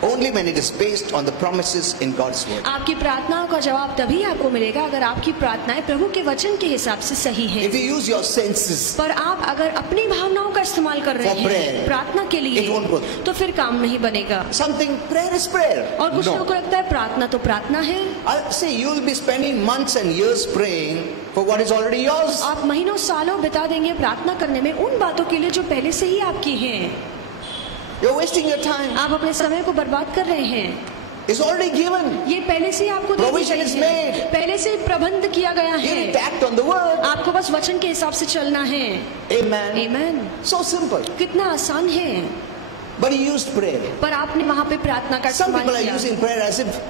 only when it is based on the promises in God's word. आपकी प्रार्थनाओं का जवाब तभी आपको मिलेगा अगर आपकी प्रार्थनाएं प्रभु के वचन के हिसाब से सही है। If you use your senses, पर आप अगर अपनी भावनाओं का इस्तेमाल कर रहे For prayer, हैं प्रार्थना के it लिए won't work. तो फिर काम नहीं बनेगा। something, prayer is prayer. और कुछ लोगों को लगता है प्रार्थना तो प्रार्थना है। I say you will be spending months and years praying for what is already yours. आप महीनों सालों बिता देंगे प्रार्थना करने में उन बातों के लिए जो पहले से ही आपकी हैं। You're wasting your time. आप अपने समय को बर्बाद कर रहे हैं, It's already given. ये पहले से ही आपको दे दी Provision is गई है, made. पहले से ही प्रबंध किया गया You need to है, act on the word. आपको बस वचन के हिसाब से चलना है। Amen. Amen. So simple. कितना आसान है, But he used prayer. पर आपने वहाँ पे प्रार्थना का Some इस्तेमाल people are किया using prayer as if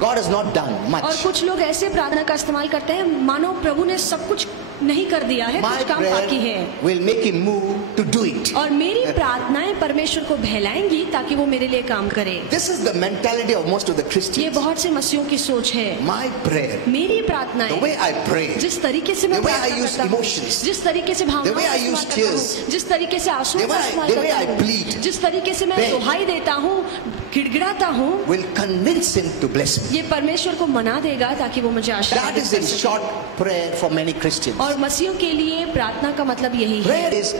God has not done और much. कुछ लोग ऐसे प्रार्थना का इस्तेमाल करते हैं मानो प्रभु ने सब कुछ नहीं कर दिया है, My कुछ काम बाकी है। prayer will make him move to do it. और मेरी प्रार्थनाएं परमेश्वर को बहलाएंगी ताकि वो मेरे लिए काम करे। This is the mentality of most of the ये Christians. बहुत से मसीहों की सोच है। My prayer, मेरी the प्रार्थनाएं, way I pray, जिस तरीके से मैं the way I प्रार्थना use करता हूँ, emotions, जिस तरीके से भावनाओं the way का I इस्तेमाल use करता tears, हूँ, जिस तरीके से आंसुओं the का way I- इस्तेमाल the way करता I हूँ, plead, जिस तरीके से मैं beg, दुहाई देता हूँ, गिड़गिड़ाता हूँ, will convince him to bless me. ये परमेश्वर को मना देगा ताकि वो मुझे That आशीर्वाद is कर in सके। short prayer for many Christians. और मसीहों के लिए प्रार्थना का मतलब यही है। Prayer is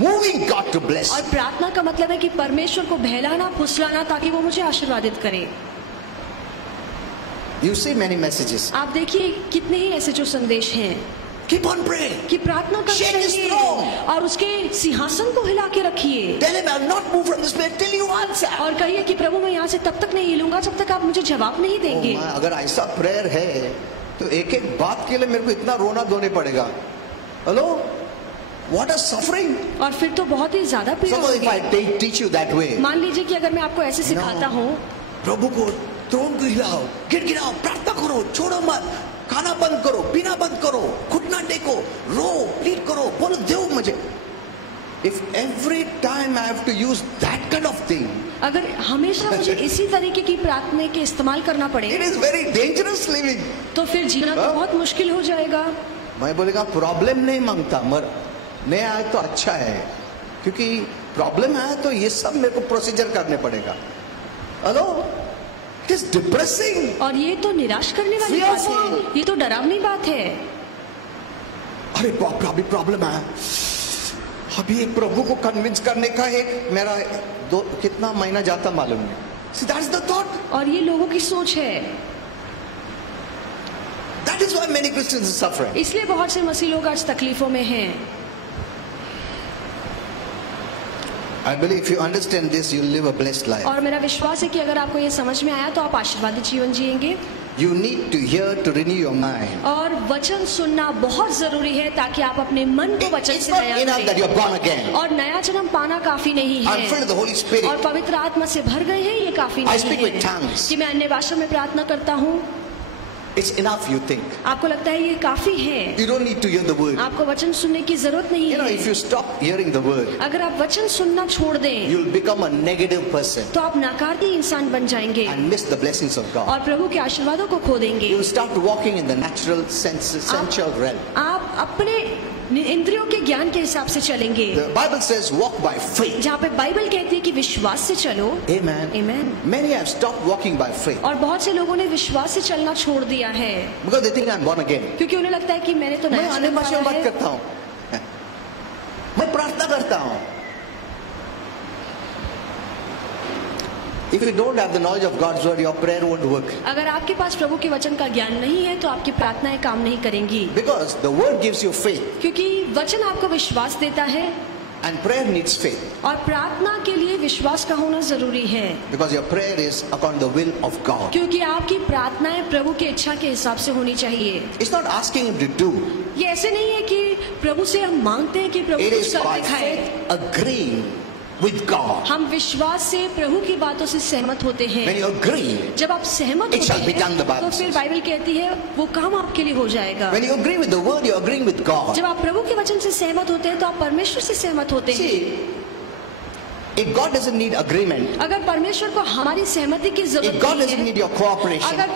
moving God to bless. और प्रार्थना का मतलब है कि परमेश्वर को बहलाना, फुसलाना ताकि वो मुझे आशीर्वादित करे। You see many messages. आप देखिए कितने ही ऐसे जो संदेश हैं Keep on praying. कि प्रार्थना करते Shake his रहिए throne. और उसके सिंहासन को हिला के रखिए Tell him I'll not move from this place till you answer. और कहिए कि प्रभु मैं यहाँ से तब तक नहीं हिलूंगा जब तक आप मुझे जवाब नहीं देंगे। Oh my, अगर ऐसा प्रेयर है तो एक एक बात के लिए मेरे को इतना रोना धोने पड़ेगा। Hello, what a suffering. और फिर तो बहुत ही ज्यादा पीड़ा Suppose if I होगी। teach you that way. मान लीजिए कि अगर मैं आपको ऐसे सिखाता हूँ, प्रभु को थ्रोन को हिलाओ, गिड़गिड़ाओ, प्रार्थना करो, छोड़ो मत, खाना बंद करो, पीना बंद करो, घुटना टेको, रो, प्लीड करो, बोलो दो मुझे। If every time I have to use that kind of thing, अगर हमेशा मुझे इसी तरीके की प्रार्थना के इस्तेमाल करना पड़े it is very dangerous living. तो फिर जीना तो बहुत मुश्किल हो जाएगा। मैं बोलेगा प्रॉब्लम नहीं मांगता, मर नहीं आए तो अच्छा है, क्योंकि प्रॉब्लम आया तो ये सब मेरे को प्रोसीजर करने पड़ेगा। Hello, it is depressing. और ये तो निराश करने वाली बात है, ये तो डरावनी बात है। अरे बाप रे, अभी प्रॉब्लम आया, अभी एक प्रभु को कन्विंस करने का एक मेरा कितना महीना जाता मालूम नहीं। See, that's the thought. और ये लोगों की सोच है। That is why many Christians are suffering. इसलिए बहुत से मसीह लोग आज तकलीफों में हैं। I believe if you understand this, you'll live a blessed life. और मेरा विश्वास है कि अगर आपको ये समझ में आया तो आप आशीर्वादित जीवन जिएंगे। You need to hear to renew your mind. और वचन सुनना बहुत जरूरी है ताकि आप अपने मन को वचन It's से not नया enough that करें। you're born again. और नया जन्म पाना काफी नहीं I'm filled है with the Holy Spirit. और पवित्र आत्मा से भर गए हैं, ये काफी I नहीं speak with है tongues. कि मैं अन्य भाषा में प्रार्थना करता हूँ। It's enough, you think. आपको लगता है ये काफी है, You don't need to hear the word. आपको वचन सुनने की जरूरत नहीं You know, है। if you stop hearing the word, अगर आप वचन सुनना छोड़ दें you'll become a negative person तो आप नकारात्मक इंसान बन जाएंगे and miss the blessings of God. और प्रभु के आशीर्वादों को खो देंगे। You'll start walking in the natural sensual realm. आप अपने इंद्रियों के ज्ञान के हिसाब से चलेंगे। The Bible says, walk by faith. जहाँ पे बाइबल कहती है कि विश्वास से चलो। Amen. Amen. Many have stopped walking by faith और बहुत से लोगों ने विश्वास से चलना छोड़ दिया है because they think I'm born again. क्योंकि उन्हें लगता है कि मैंने तो मैं नया अन्य जन्म भाषा में पाया बात है। करता हूँ, मैं प्रार्थना करता हूँ। If you don't have the knowledge of God's word, your prayer won't work. अगर आपके पास प्रभु के वचन का ज्ञान नहीं है तो आपकी प्रार्थनाएं काम नहीं करेंगी, Because the word gives you faith क्योंकि वचन आपको विश्वास देता है and prayer needs faith. और प्रार्थना के लिए विश्वास का होना जरूरी है, Because your prayer is according to the will of God. क्योंकि आपकी प्रार्थनाएं प्रभु की इच्छा के हिसाब से होनी चाहिए। It's not asking him to do. ये ऐसे नहीं है कि प्रभु से हम मांगते हैं कि प्रभु It कुछ is कर by दिखाए। faith agreeing with God. हम विश्वास से प्रभु की बातों से सहमत होते When हैं। you agree, जब आप सहमत It shall होते be done, the हैं Bible तो फिर says. बाइबल कहती है वो काम आपके लिए हो जाएगा। when you agree with the word, you're agreeing with God. जब आप प्रभु के वचन से सहमत होते हैं तो आप परमेश्वर से सहमत होते हैं। See, if God doesn't need agreement, अगर परमेश्वर को हमारी सहमति की if जरूरत God नहीं doesn't है, need your cooperation, अगर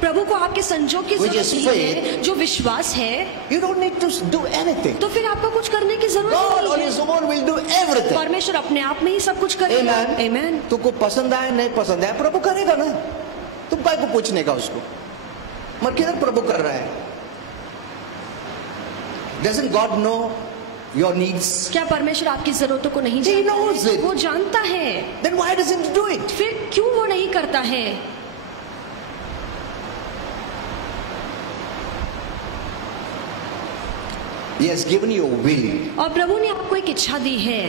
प्रभु को आपके संजोग की Which जरूरत is नहीं है, जो विश्वास है, you don't need to do anything. तो फिर आपको कुछ करने की जरूरत God on नहीं His है। own will do everything. परमेश्वर अपने आप में ही सब कुछ करेगा। Amen. Amen. तुमको पसंद आए नहीं पसंद आए, प्रभु करेगा ना। तुम काय को पूछने का उसको, मगर किधर प्रभु कर रहा है? Doesn't God know your needs? क्या परमेश्वर आपकी जरूरतों को नहीं He जानता knows है? it. वो जानता है, Then why doesn't He do it? फिर क्यों वो नहीं करता है? He has given you a will. और प्रभु ने आपको एक इच्छा दी है,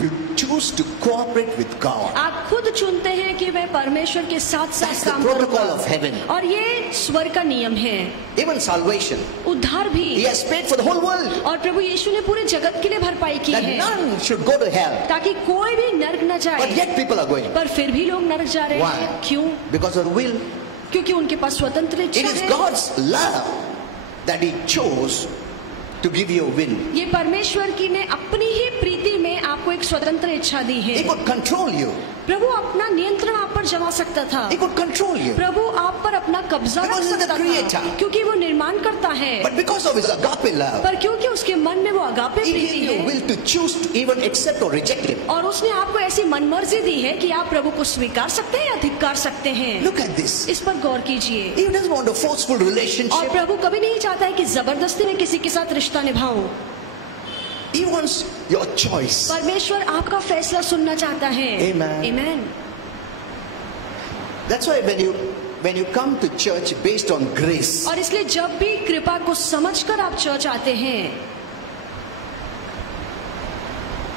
You choose to cooperate with God. आप खुद चुनते हैं कि मैं परमेश्वर के साथ That's साथ the काम protocol of करूंगा। heaven. और ये स्वर्ग का नियम है। Even salvation, उद्धार He भी, has paid for the whole world. और प्रभु यीशु ने पूरे जगत के लिए भरपाई की That है none should go to hell. ताकि कोई भी नरक न But जाए। yet people are going. पर फिर भी लोग नरक जा रहे Why? हैं, क्यों? Because of the will क्योंकि उनके पास स्वतंत्र It इच्छा is है। God's love that He chose to give you a will. ये परमेश्वर की ने अपनी ही प्रीति में आपको एक स्वतंत्र इच्छा दी है। He could control you. प्रभु अपना नियंत्रण आप पर जमा सकता था। He could control you. प्रभु आप पर अपना कब्जा रख Because he is the सकता creator. था, क्योंकि वो निर्माण करता है। But because of His agape love, पर क्योंकि उसके मन में वो agape He Preeti gave you है will to choose to even accept or reject Him. और उसने आपको ऐसी मनमर्जी दी है कि आप प्रभु को स्वीकार सकते हैं या धिक्कार सकते हैं। Look at this. इस पर गौर कीजिए। He doesn't want a forceful और relationship. प्रभु कभी नहीं चाहता है कि जबरदस्ती में किसी के साथ रिश्ता निभाऊं। He wants your choice. परमेश्वर आपका फैसला सुनना चाहता है। Amen. Amen. That's why when you come to church based on grace, और इसलिए जब भी कृपा को समझकर आप चर्च आते हैं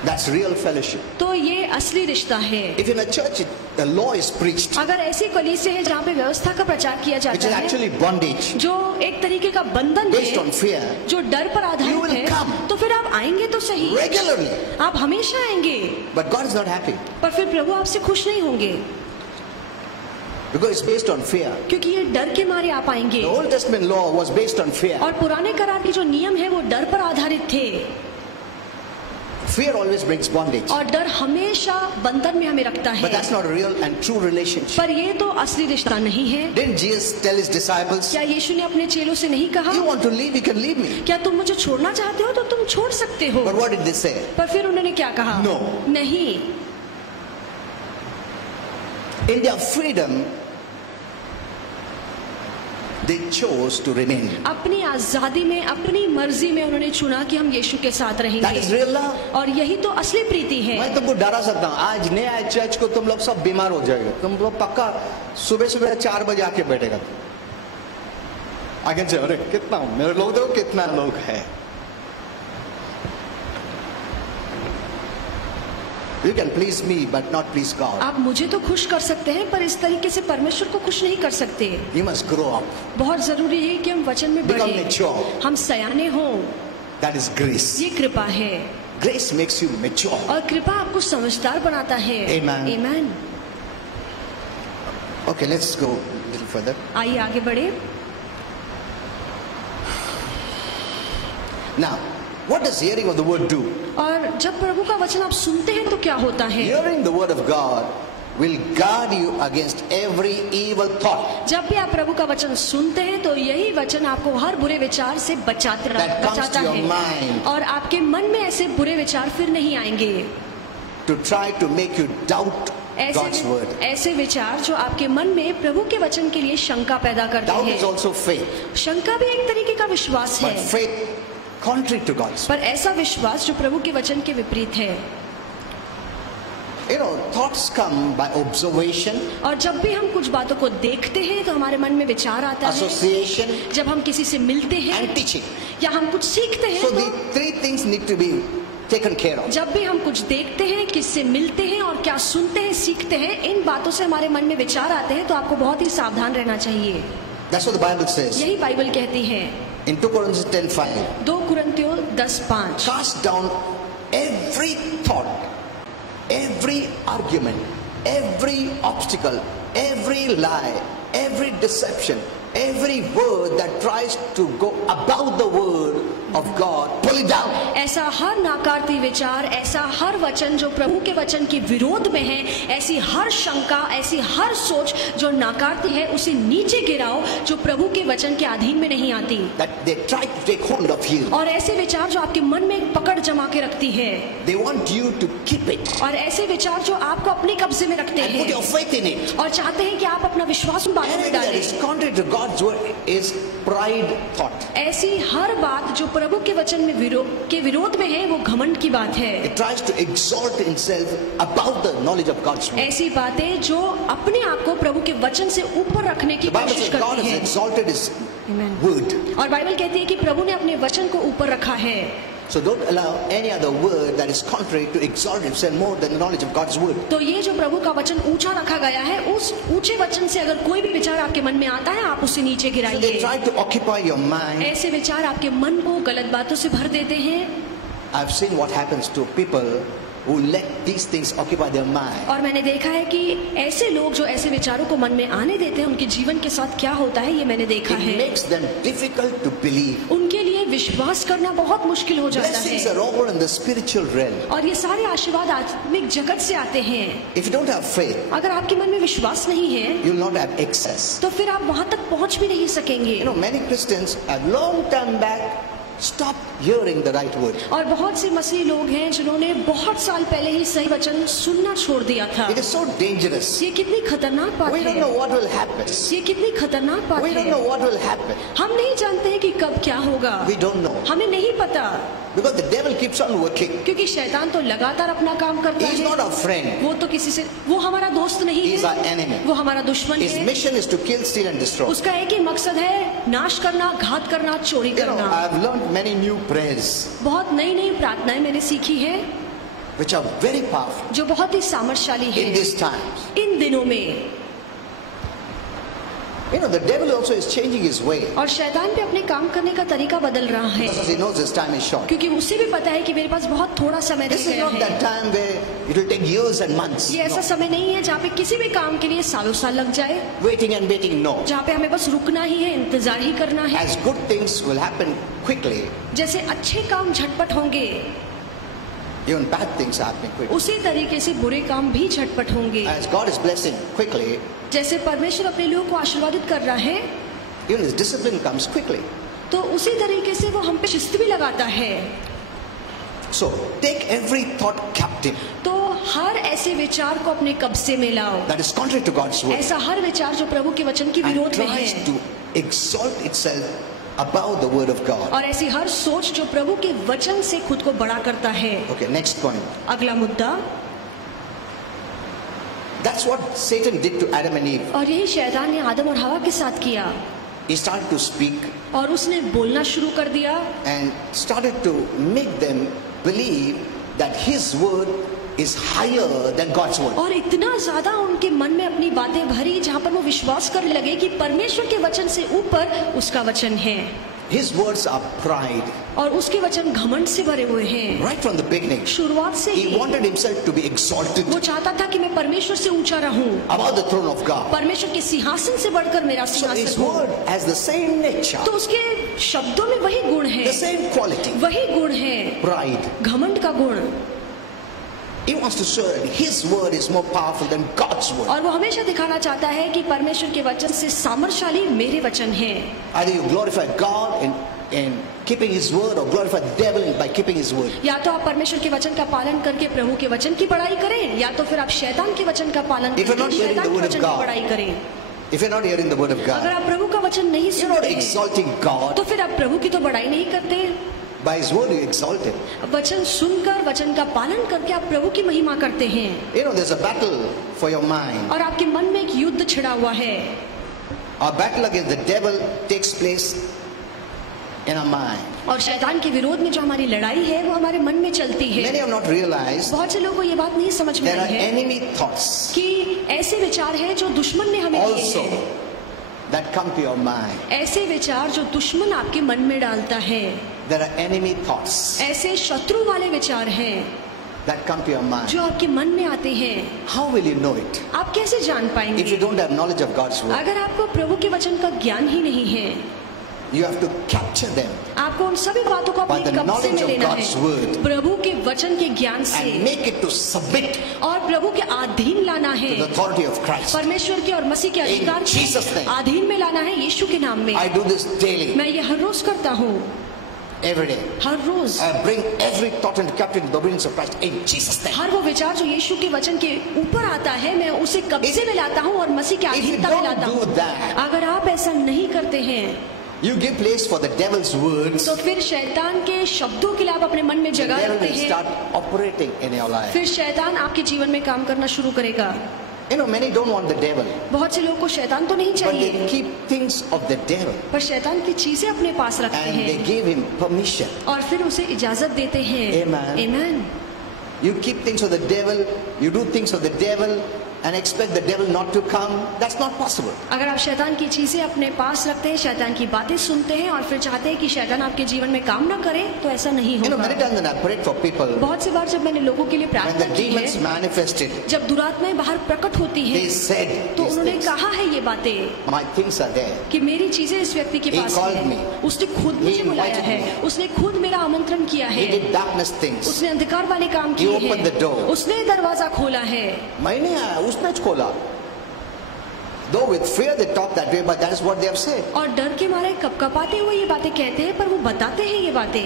that's real fellowship. तो ये असली रिश्ता है। If in a church the law is preached, अगर ऐसी कलीसिया है जहाँ पे व्यवस्था का प्रचार किया which जाता is है actually bondage, जो एक तरीके का बंधन based on है, fear, जो डर पर You आधारित will है, come. तो फिर आप आएंगे तो सही, regularly, आप हमेशा आएंगे, but God is not happy पर फिर प्रभु आपसे खुश नहीं होंगे because it's based on fear. क्योंकि ये डर के मारे आप आएंगे। The Old Testament law was based on fear. और पुराने करार के जो नियम है वो डर पर आधारित थे Fear always brings bondage, और डर हमेशा बंधन में हमें रखता but है। that's not a real and true relationship. पर ये तो असली रिश्ता नहीं है। Didn't Jesus tell His disciples, क्या यीशु ने अपने चेलों से नहीं कहा you want to leave, you can leave me? क्या तुम मुझे छोड़ना चाहते हो तो तुम छोड़ सकते हो? But what did they say? पर फिर उन्होंने क्या कहा? No. नहीं। In their freedom, they chose to remain. अपनी आजादी में, अपनी मर्जी में उन्होंने चुना कि हम यीशु के साथ That is रहेंगे real love. और यही तो असली प्रीति है। मैं तुमको डरा सकता हूँ, आज नए आए चर्च को तुम लोग सब बीमार हो जाएगा, तुम लोग पक्का सुबह सुबह 4 बजे आके बैठेगा। आगे अरे कितना मेरे लोग देखो कितना लोग है। You can please me but not please God. आप मुझे तो खुश कर सकते हैं पर इस तरीके से परमेश्वर को खुश नहीं कर सकते। You must grow up. बहुत जरूरी है कि हम वचन में Become बढ़ें, mature. हम सयाने हों। That is grace. ये कृपा है Grace makes you mature. और कृपा आपको समझदार बनाता है। Amen. Amen. Okay, let's go a little further. आइए आगे बढ़े। Now, what does hearing of the word do? और जब प्रभु का वचन आप सुनते हैं तो क्या होता है? Hearing the word of God will guard you against every evil thought जब भी आप प्रभु का वचन सुनते हैं तो यही वचन आपको हर बुरे विचार से that comes बचाता to your है mind और आपके मन में ऐसे बुरे विचार फिर नहीं आएंगे। to try to make you doubt God's word. ऐसे विचार जो आपके मन में प्रभु के वचन के लिए शंका पैदा करते Doubt is हैं। also faith, शंका भी एक तरीके का विश्वास but है, faith contrary to God's. पर ऐसा विश्वास जो प्रभु के वचन के विपरीत है। You know, thoughts come by observation, और जब भी हम कुछ बातों को देखते हैं तो हमारे मन में विचार आता है। association, जब हम किसी से मिलते हैं and teaching. या हम कुछ सीखते हैं So तो the three things need to be taken care of. जब भी हम कुछ देखते हैं, किससे मिलते हैं और क्या सुनते हैं, सीखते हैं, इन बातों से हमारे मन में विचार आते हैं तो आपको बहुत ही सावधान रहना चाहिए। That's what the Bible says. यही बाइबल कहती है In 2 Corinthians 10:5, 2 कुरिन्थियों 10:5 cast down every thought, every argument, every obstacle, every lie, every deception, every word that tries to go above the word of God, pull it down. ऐसा हर नाकारती विचार, ऐसा हर वचन जो प्रभु के वचन के विरोध में है, ऐसी हर शंका, ऐसी हर सोच जो नाकारती है, उसे नीचे गिराओ जो प्रभु के वचन के अधीन में नहीं आती। That they try to take hold of you. और ऐसे विचार जो आपके मन में एक पकड़ जमा के रखती है They want you to keep it और ऐसे विचार जो आपको अपने कब्जे में रखते and put your हैं faith in it. और चाहते हैं कि आप अपना विश्वास उन बातों में Anything that डालें। is contrary to God's word is pride thought. ऐसी हर बात जो प्रभु के वचन में विरोध में है वो घमंड की बात है। It tries to exalt itself above the knowledge of God's word. ऐसी बातें जो अपने आप को प्रभु के वचन से ऊपर रखने की The Bible कोशिश says God करती has है। exalted His Amen. word. और बाइबल कहती है कि प्रभु ने अपने वचन को ऊपर रखा है। So don't allow any other word that is contrary to exalt itself more than the knowledge of God's word. तो ये जो प्रभु का वचन ऊंचा रखा गया है, उस ऊंचे वचन से अगर कोई भी विचार आपके मन में आता है आप उसे नीचे So they गिराइए। try to occupy your mind. ऐसे विचार आपके मन को गलत बातों से भर देते हैं। I've seen what happens to people who let these things occupy their mind. और मैंने देखा है कि ऐसे लोग जो ऐसे विचारों को मन में आने देते हैं, उनके जीवन के साथ क्या होता है ये मैंने देखा It है। makes them difficult to believe. उनके लिए विश्वास करना बहुत मुश्किल हो जाता Blessings है। are over in the spiritual realm. और ये सारे आशीर्वाद आत्मिक जगत से आते हैं। If you don't have faith, अगर आपके मन में विश्वास नहीं है you will not have access. तो फिर आप वहां तक पहुंच भी नहीं सकेंगे। You know, many Christians have long time back stopped hearing the right word. और बहुत से मसीह लोग हैं जिन्होंने बहुत साल पहले ही सही वचन सुनना छोड़ दिया था। It is so dangerous. ये कितनी खतरनाक बात We don't है। know what will happen. ये कितनी खतरनाक बात We don't है। know what will happen. हम नहीं जानते हैं कि कब क्या होगा। We don't know. हमें नहीं पता, Because the devil keeps on working. क्योंकि शैतान तो लगातार अपना काम करता He is है। not our friend. वो तो किसी से, वो हमारा दोस्त नहीं He is our है, enemy. वो हमारा दुश्मन His है। mission is to kill, steal and destroy. उसका एक ही मकसद है नाश करना, घात करना, चोरी You know, करना। I have learned many new prayers बहुत नई नई प्रार्थनाएं मैंने सीखी है which are very powerful जो बहुत ही सामर्थ्यशाली है in these times. इन दिनों में। You know, the devil also is changing his way और शैतान भी अपने काम करने का तरीका बदल रहा है, because he knows his time is short. क्योंकि उसे भी पता है कि मेरे पास बहुत थोड़ा समय This रह is गया not है। that time where it will take years and months. ये ऐसा No. समय नहीं है जहाँ पे किसी भी काम के लिए सालों साल लग जाए, Waiting and waiting, no. जहाँ पे हमें बस रुकना ही है, इंतजार ही करना है। As good things will happen quickly, जैसे अच्छे काम झटपट होंगे, even bad things are happening quickly. उसी तरीके से बुरे काम भी झटपट होंगे। As God is blessing quickly, जैसे परमेश्वर अपने लोगों को आशीर्वादित कर रहा है, even his discipline comes quickly. तो उसी तरीके से वो हम पे शिस्त भी लगाता है। So take every thought captive तो हर ऐसे विचार को अपने कब्जे में लाओ, that is contrary to God's word ऐसा हर विचार जो प्रभु के वचन के and विरोध में tries है, to exalt itself above the word of God. और ऐसी हर सोच जो प्रभु के वचन से खुद को बड़ा करता है। Okay, next point. अगला मुद्दा, That's what Satan did to Adam and Eve. और यही शैतान ने आदम और हवा के साथ किया, He started to speak और उसने बोलना शुरू कर दिया and started to make them believe that his word is higher than God's word. और इतना ज्यादा उनके मन में अपनी बातें भरी जहाँ पर वो विश्वास करने लगे कि परमेश्वर के वचन से ऊपर उसका वचन है, His words are pride. और उसके वचन घमंड से भरे हुए हैं। Right from the beginning, शुरुआत से he he wanted himself to be exalted वो चाहता था कि मैं परमेश्वर से ऊंचा रहूं, above the throne of God. परमेश्वर के सिंहासन से बढ़कर मेरा So his सिंहासन हो। word has the same nature, तो उसके शब्दों में वही गुण है, the same quality, वही गुण है, pride. घमंड का गुण। He wants to show that his word is more powerful than God's word. और वो हमेशा दिखाना चाहता है कि परमेश्वर के वचन से सामर्थ्यशाली मेरे वचन हैं। Either you glorify God in keeping his word or glorify the devil by keeping his word. या तो आप परमेश्वर के वचन का पालन करके प्रभु के वचन की बड़ाई करें, या तो फिर आप शैतान के वचन का पालन If you're not करके hearing the शैतान के word of वचन की God, बड़ाई करें। If you're not hearing the word of अगर God, आप प्रभु का वचन नहीं you're not सुनते हैं, exalting God. तो फिर आप प्रभु की तो बड़ाई नहीं करते। By his word you exalt him. वचन सुनकर, वचन का पालन करके आप प्रभु की महिमा करते हैं। You know, there's a battle for your mind. और आपके मन में एक युद्ध छिड़ा हुआ है। Our battle against the devil takes place in our mind. और शैतान के विरोध में जो हमारी लड़ाई है वो हमारे मन में चलती Many है। have not realized बहुत से लोगों को ये बात नहीं समझ में there are आई है enemy thoughts कि ऐसे विचार हैं जो दुश्मन ने हमें दिए also हैं। that come to your mind. ऐसे विचार जो दुश्मन आपके मन में डालता है, There are enemy thoughts ऐसे शत्रु वाले विचार हैं that come to your mind. जो आपके मन में आते हैं। How will you know it आप कैसे जान if you पाएंगे don't have knowledge of God's word? अगर आपको प्रभु के वचन का ज्ञान ही नहीं है? You have to capture them आपको उन सभी बातों को by अपने the कब्जे knowledge में of लेना God's है, word प्रभु के वचन के ज्ञान से, and make it to submit और प्रभु के अधीन लाना है, to the authority of Christ. परमेश्वर के और मसीह के अधिकार Jesus' के name. अधीन में लाना है, यीशु के नाम में। I do this daily, मैं ये हर रोज करता हूँ, every day. Her rose. I bring every thought into captivity to the obedience of Christ in Jesus' name. हर वो विचार जो यीशु के वचन के ऊपर आता है, मैं उसे कब्जे में लाता हूँ और मसीह के If you अधीनता में लाता don't do हूँ। that, अगर आप ऐसा नहीं करते हैं you give place for the devil's words. तो फिर शैतान के शब्दों के लिए आप अपने मन में The जगह devil रखते will हैं, start operating in your life. फिर शैतान आपके जीवन में काम करना शुरू करेगा। You know, many don't want the devil, बहुत से लोगों को शैतान तो नहीं but चाहिए, they keep things of the devil पर शैतान की चीजें अपने पास रखते and they हैं give him permission. और फिर उसे इजाजत देते हैं। Amen. Amen. You keep things of the devil, you do things of the devil, and expect the devil not to come, that's not possible. अगर आप शैतान की चीजें अपने पास रखते हैं, शैतान की बातें सुनते हैं और फिर चाहते हैं कि शैतान आपके जीवन में काम ना करे, तो ऐसा नहीं You know, होगा। many times when I prayed for people, बहुत सी बार जब मैंने लोगों के लिए when प्रार्थना the की है, demons manifested, जब दुरात्माएं बाहर प्रकट होती they हैं, said तो these उन्होंने things. कहा है ये बातें My things are there. कि मेरी चीजें इस व्यक्ति के He पास called me. हैं। उसने खुद He मुझे बुलाया invited है, me. उसने खुद मेरा आमंत्रण किया He है, did darkness things. उसने अंधकार वाले काम He किए opened the door. हैं, उसने दरवाजा खोला है। मैंने उसने खोला. Though with fear they talk that way, but that is what they have said. और डर के मारे कपकपाते हुए ये बातें कहते हैं, पर वो बताते हैं ये बातें।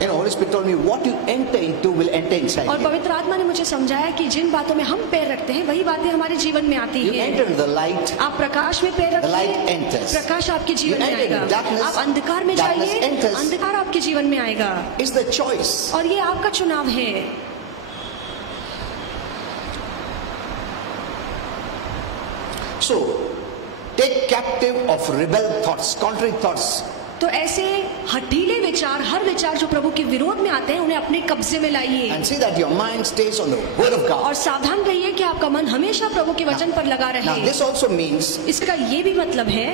You know, Holy Spirit told me, what you enter into will enter inside और you. पवित्र आत्मा ने मुझे समझाया कि जिन बातों में हम पैर रखते हैं वही बातें हमारे जीवन में आती You हैं। enter into the light. आप प्रकाश में पैर The light रखिए, enters. प्रकाश आपके जीवन You में enter into आएगा। darkness. आप अंधकार में Darkness जाइए, enters. अंधकार आपके जीवन में आएगा। It's the choice. और ये आपका चुनाव है। So, take captive of rebel thoughts, contrary thoughts. तो ऐसे हठीले विचार, हर विचार जो प्रभु के विरोध में आते हैं, उन्हें अपने कब्जे में लाइए And see that your mind stays on the word of God. और सावधान रहिए कि आपका मन हमेशा प्रभु के वचन पर लगा Now रहे। this also means इसका ये भी मतलब है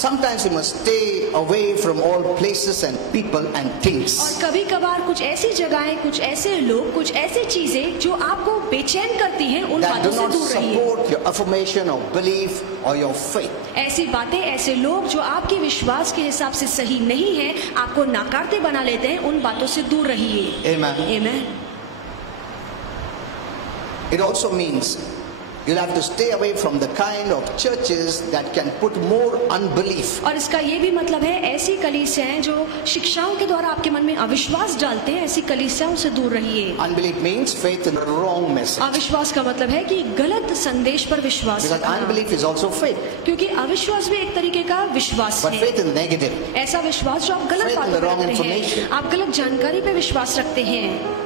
sometimes you must stay away from all places and people and और things कभी कभार कुछ ऐसी जगहें, कुछ ऐसे लोग, कुछ ऐसी चीजें जो आपको बेचैन करती हैं, उन that do बातों से not दूर रहिए। support your affirmation or belief or your faith. ऐसी बातें, ऐसे लोग जो आपके विश्वास के हिसाब से सही नहीं है, आपको नाकारते बना लेते हैं, उन बातों से दूर रहिए। Amen. आमीन। It also means you'll have to stay away from the kind of churches that can put more unbelief. और इसका ये भी मतलब है ऐसी कलीसियाएं जो शिक्षाओं के द्वारा आपके मन में अविश्वास डालते हैं, ऐसी कलीसियाओं से दूर रहिए। Unbelief means faith in the wrong message. अविश्वास का मतलब है कि गलत संदेश पर विश्वास Because रखना। unbelief is also faith. क्योंकि अविश्वास भी एक तरीके का विश्वास But है। faith is negative. ऐसा विश्वास जो आप गलत Faith in बातों the पर wrong रखते हैं, information. आप गलत जानकारी पे विश्वास रखते हैं।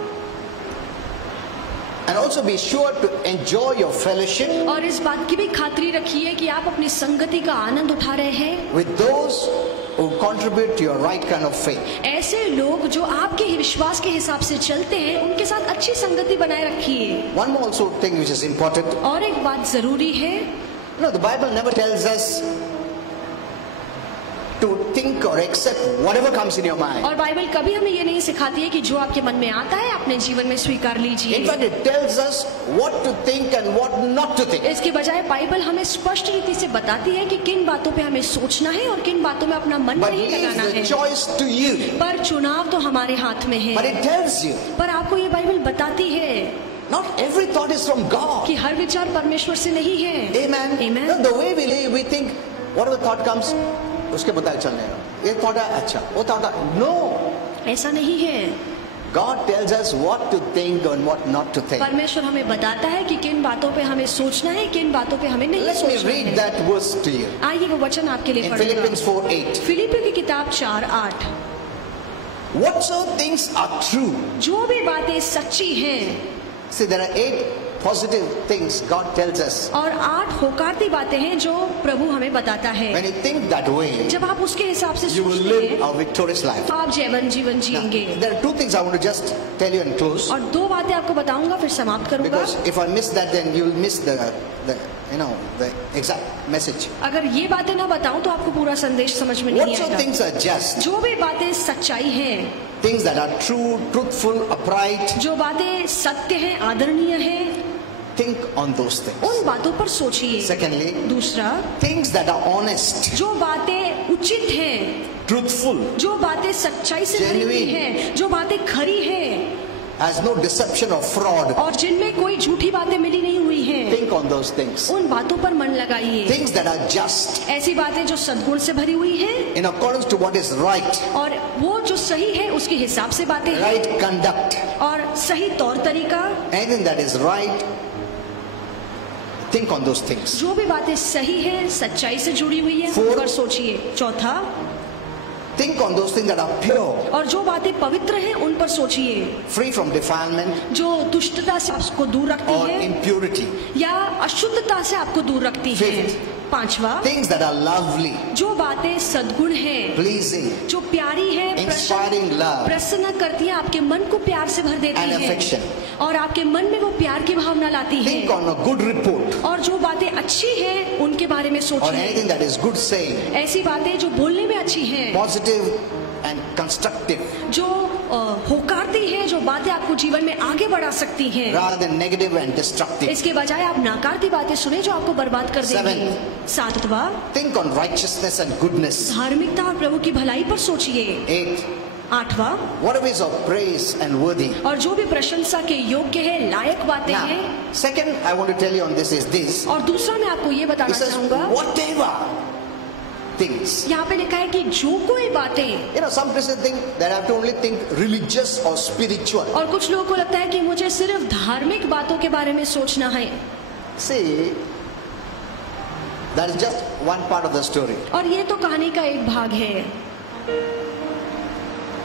And also be sure to enjoy your fellowship और इस बात की भी खातरी रखिए कि आप अपनी संगति का आनंद उठा रहे हैं with those who contribute to your right kind of faith. ऐसे लोग जो आपके विश्वास के हिसाब से चलते हैं, उनके साथ अच्छी संगति बनाए रखिए। One more also thing which is important. और एक बात जरूरी है, You know, the Bible never tells us to think or accept whatever comes in your mind. और बाइबल कभी हमें ये नहीं सिखाती है कि जो आपके मन में आता है अपने जीवन में स्वीकार In लीजिए। fact, it tells us what to think and what not to think. इसके बजाय बाइबल हमें स्पष्ट रीति से बताती है कि किन बातों पे हमें सोचना है और किन बातों में अपना मन But नहीं leaves लगाना the है। choice to you. पर चुनाव तो हमारे हाथ में But है। it tells you, पर आपको ये बाइबल बताती है not every thought is from God. कि हर विचार परमेश्वर से नहीं है। Amen. Amen. No, the way we live, we think whatever thought comes, उसके मुताबिक चलने का। ये thought है अच्छा, वो thought है no. ऐसा नहीं है। God tells us what to think and what not to think. परमेश्वर हमें बताता है कि किन बातों पे हमें सोचना है, किन बातों पे हमें नहीं Let me सोचना read है। that verse to you. आइए वो वचन आपके लिए In पढ़ूंगा। Philippians 4:8. फिलिपियों की किताब 4:8। Whatsoever things are true. जो भी बातें सच्ची हैं, See, there are 8 positive things God tells us. और 8 होकारती बातें हैं जो प्रभु हमें बताता है। When you think that way, जब आप उसके हिसाब से you will सोचते live हैं, a victorious life. तो आप जीवन Now, जिएंगे। there are 2 things I want to just tell you and close. और 2 बातें आपको बताऊंगा, फिर समाप्त करूंगा। Because if I miss that, then you'll miss the exact message. अगर ये बातें ना बताऊं तो आपको पूरा संदेश समझ में नहीं Whatsoever आएगा। things are just, जो भी बातें सच्चाई हैं, things that are true, truthful, upright, जो बातें सत्य हैं, आदरणीय हैं, think on those things. उन बातों पर सोचिए। Secondly, दूसरा, things that are honest, जो बातें उचित हैं, truthful, जो बातें सच्चाई से भरी हुई Genuine. हैं, जो बातें खरी हैं has no deception or fraud. और जिनमें कोई झूठी बातें मिली नहीं हुई हैं, Think on those things. उन बातों पर मन लगाइए। Things that are just, ऐसी बातें जो सद्गुण से भरी हुई हैं in accordance to what is right, और वो जो सही है उसके हिसाब से बातें हैं right conduct, और सही तौर तरीका, anything that is right, think on those things. जो भी बातें सही है, सच्चाई से जुड़ी हुई है, Four. उन पर सोचिए। चौथा, Think on those things that are pure, और जो बातें पवित्र हैं उन पर सोचिए, free from defilement जो दुष्टता से आपको दूर रखती or है impurity. या अशुद्धता से आपको दूर रखती है। Fifth, पांचवा, things that are lovely, जो बातें सद्गुण हैं, pleasing, जो प्यारी है, inspiring love, प्रसन्न करती है, आपके मन को प्यार से भर देती and है affection. और आपके मन में वो प्यार की भावना लाती है। Think on a good report और जो बातें अच्छी हैं उनके बारे में or सोचिए। anything that is good saying, ऐसी बातें जो बोलने में अच्छी हैं, positive and constructive, जो होकारती है, जो बातें आपको जीवन में आगे बढ़ा सकती हैं, rather than negative and destructive. इसके बजाय आप नाकारती बातें सुने जो आपको बर्बाद कर देंगी। सातवां, Think on righteousness and goodness. धार्मिकता और प्रभु की भलाई पर सोचिए। 8. आठवां, Whatever is of praise and worthy. और जो भी प्रशंसा के योग्य है, लायक बातें Now, हैं। second I want to tell you on this is this. और दूसरा मैं आपको ये It बताना says चाहूंगा, whatever things. यहाँ पे लिखा है कि जो कोई बातें, You know, some Christians think that I have to only think religious or spiritual. और कुछ लोगों को लगता है कि मुझे सिर्फ धार्मिक बातों के बारे में सोचना है। See, that is just one part of the story. और ये तो कहानी का एक भाग है।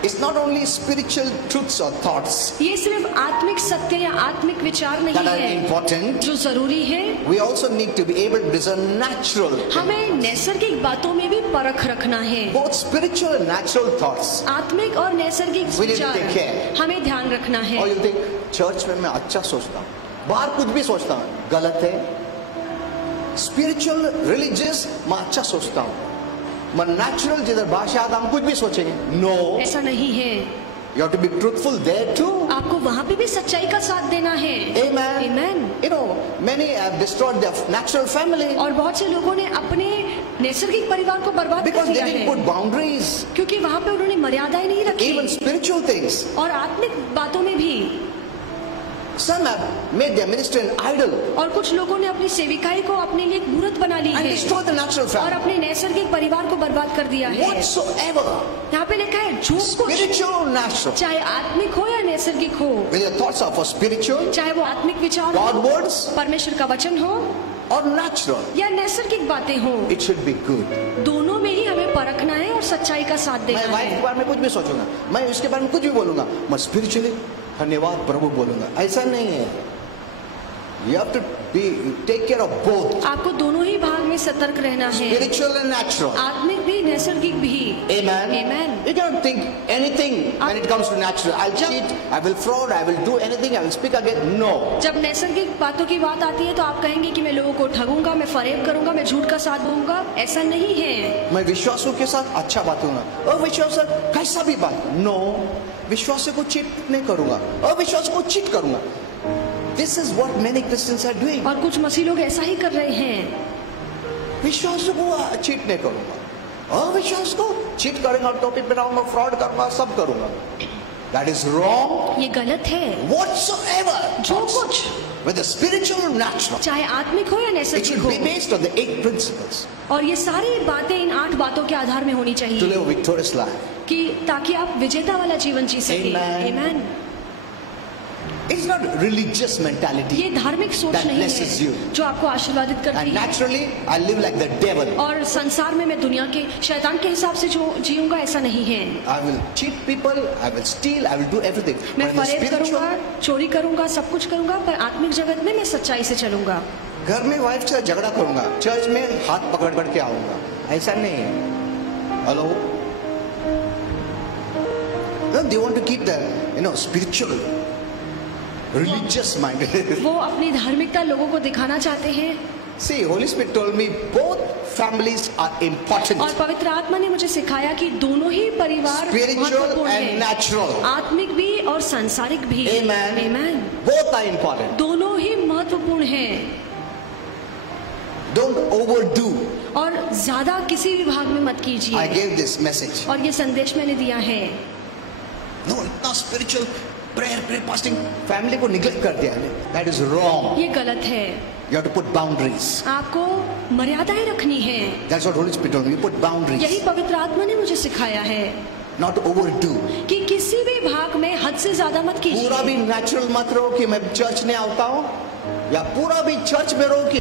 It's not only spiritual truths or thoughts ये सिर्फ आत्मिक सत्य या आत्मिक विचार नहीं that are है important. जो जरूरी है, We also need to be able to discern natural, हमें नैसर्गिक बातों में भी परख रखना है। both spiritual and natural thoughts. आत्मिक और नैसर्गिक We need to विचार take care. हमें ध्यान रखना है। Or you think church में मैं अच्छा सोचता हूँ, बाहर कुछ भी सोचता हूँ, गलत है। Spiritual, religious मैं अच्छा सोचता हूँ, मैं natural जिधर भाषा आता हम कुछ भी सोचेंगे। No, ऐसा नहीं है। you have to be truthful there too. आपको वहाँ पे भी सच्चाई का साथ देना है। Amen. Amen. You know, many have destroyed their natural family और बहुत से लोगों ने अपने नैसर्गिक परिवार को बर्बाद कर because they दिया didn't है, put boundaries. क्योंकि वहाँ पे उन्होंने मर्यादाएं नहीं Even रखी। spiritual things. और आत्मिक बातों में भी, Some have made their ministry an idol और कुछ लोगों ने अपनी सेविकाई को अपने लिए एक मूर्त बना ली and है destroyed the natural और family. अपने नैसर्गिक परिवार को बर्बाद कर दिया है। Whatsoever, यहाँ पे लिखा है जो कुछ, spiritual or natural, चाहे आत्मिक हो या नैसर्गिक हो, whether your thoughts are for spiritual, चाहे वो आत्मिक विचार हो, God words, परमेश्वर का वचन हो or natural, या नैसर्गिक बातें हो, it should be good. दोनों में ही हमें परखना है और सच्चाई का साथ मैं देना वाइफ के है। बारे में कुछ भी सोचूंगा, मैं उसके बारे में कुछ भी बोलूंगा, मैं स्पिरिचुअली धन्यवाद प्रभु बोलूंगा, ऐसा नहीं है। You have to take care of both, आपको दोनों ही भाग में सतर्क रहना है, spiritual and natural. आत्मिक भी नैसर्गिक भी। Amen. Amen. You cannot think anything when it comes to natural. I'll cheat, I will fraud, I will do anything, I will speak again. No. जब नैसर्गिक बातों की बात आती है तो आप कहेंगे कि मैं लोगों को ठगूंगा, मैं फरेब करूंगा, मैं झूठ का साथ दूंगा, ऐसा नहीं है। मैं विश्वासों के साथ अच्छा बात करूंगा, अविश्वास कैसा भी बात, नो, विश्वास को चीट नहीं करूंगा, अविश्वास को चीट करूंगा। This is what many Christians are doing. और कुछ मसीह लोग ऐसा ही कर रहे हैं। विश्वास को चीट नहीं करूंगा, अविश्वास को चीट करूंगा, टोपी पहनाऊंगा, फ्रॉड करूंगा, सब करूंगा। That is wrong. ये गलत है। Whatsoever, जो कुछ, whether spiritual or natural, चाहे आत्मिक हो या it नैसर्गिक should हो, be based on the 8 principles और ये सारी बातें इन 8 बातों के आधार में होनी to चाहिए live a victorious life. कि ताकि आप विजेता वाला जीवन जी सके। Amen. Amen. It's not religious mentality ये धार्मिक सोच that नहीं blesses you. है जो आपको आशीर्वादित करती And है। naturally, I live like the devil. और संसार में मैं दुनिया के शैतान के हिसाब से जो जीऊंगा ऐसा नहीं है। I will cheat people, I will steal, I will do everything. मैं But in the फरेब spiritual, करूंगा, चोरी करूंगा, सब कुछ करूंगा, पर आत्मिक जगत में मैं सच्चाई से चलूंगा। घर में वाइफ से झगड़ा करूंगा, चर्च में हाथ पकड़ के आऊंगा, ऐसा नहीं है। Hello, they want to keep the spiritual, religious mind. वो अपनी धार्मिकता लोगों को दिखाना चाहते हैं। See, Holy Spirit told me both families are important. और पवित्र आत्मा ने मुझे सिखाया कि दोनों ही परिवार Spiritual महत्वपूर्ण and हैं। natural. आत्मिक भी और सांसारिक भी। Amen. Amen. Both are important. दोनों ही महत्वपूर्ण हैं Don't overdo. और ज्यादा किसी भी भाग में मत I कीजिए। gave this message. और ये संदेश मैंने दिया है। No, इतना spiritual prayer fasting, family को neglect कर दिया। That is wrong. ये गलत है। You have to put boundaries. आपको मर्यादाएं रखनी है। That's what Holy Spirit told me. You put boundaries. यही पवित्र आत्मा ने मुझे सिखाया है Not overdo. कि किसी भी भाग में हद से ज्यादा मत कीजिए। पूरा भी नेचुरल मत रहो कि मैं चर्च नहीं आता हूँ, या पूरा भी चर्च में रहो कि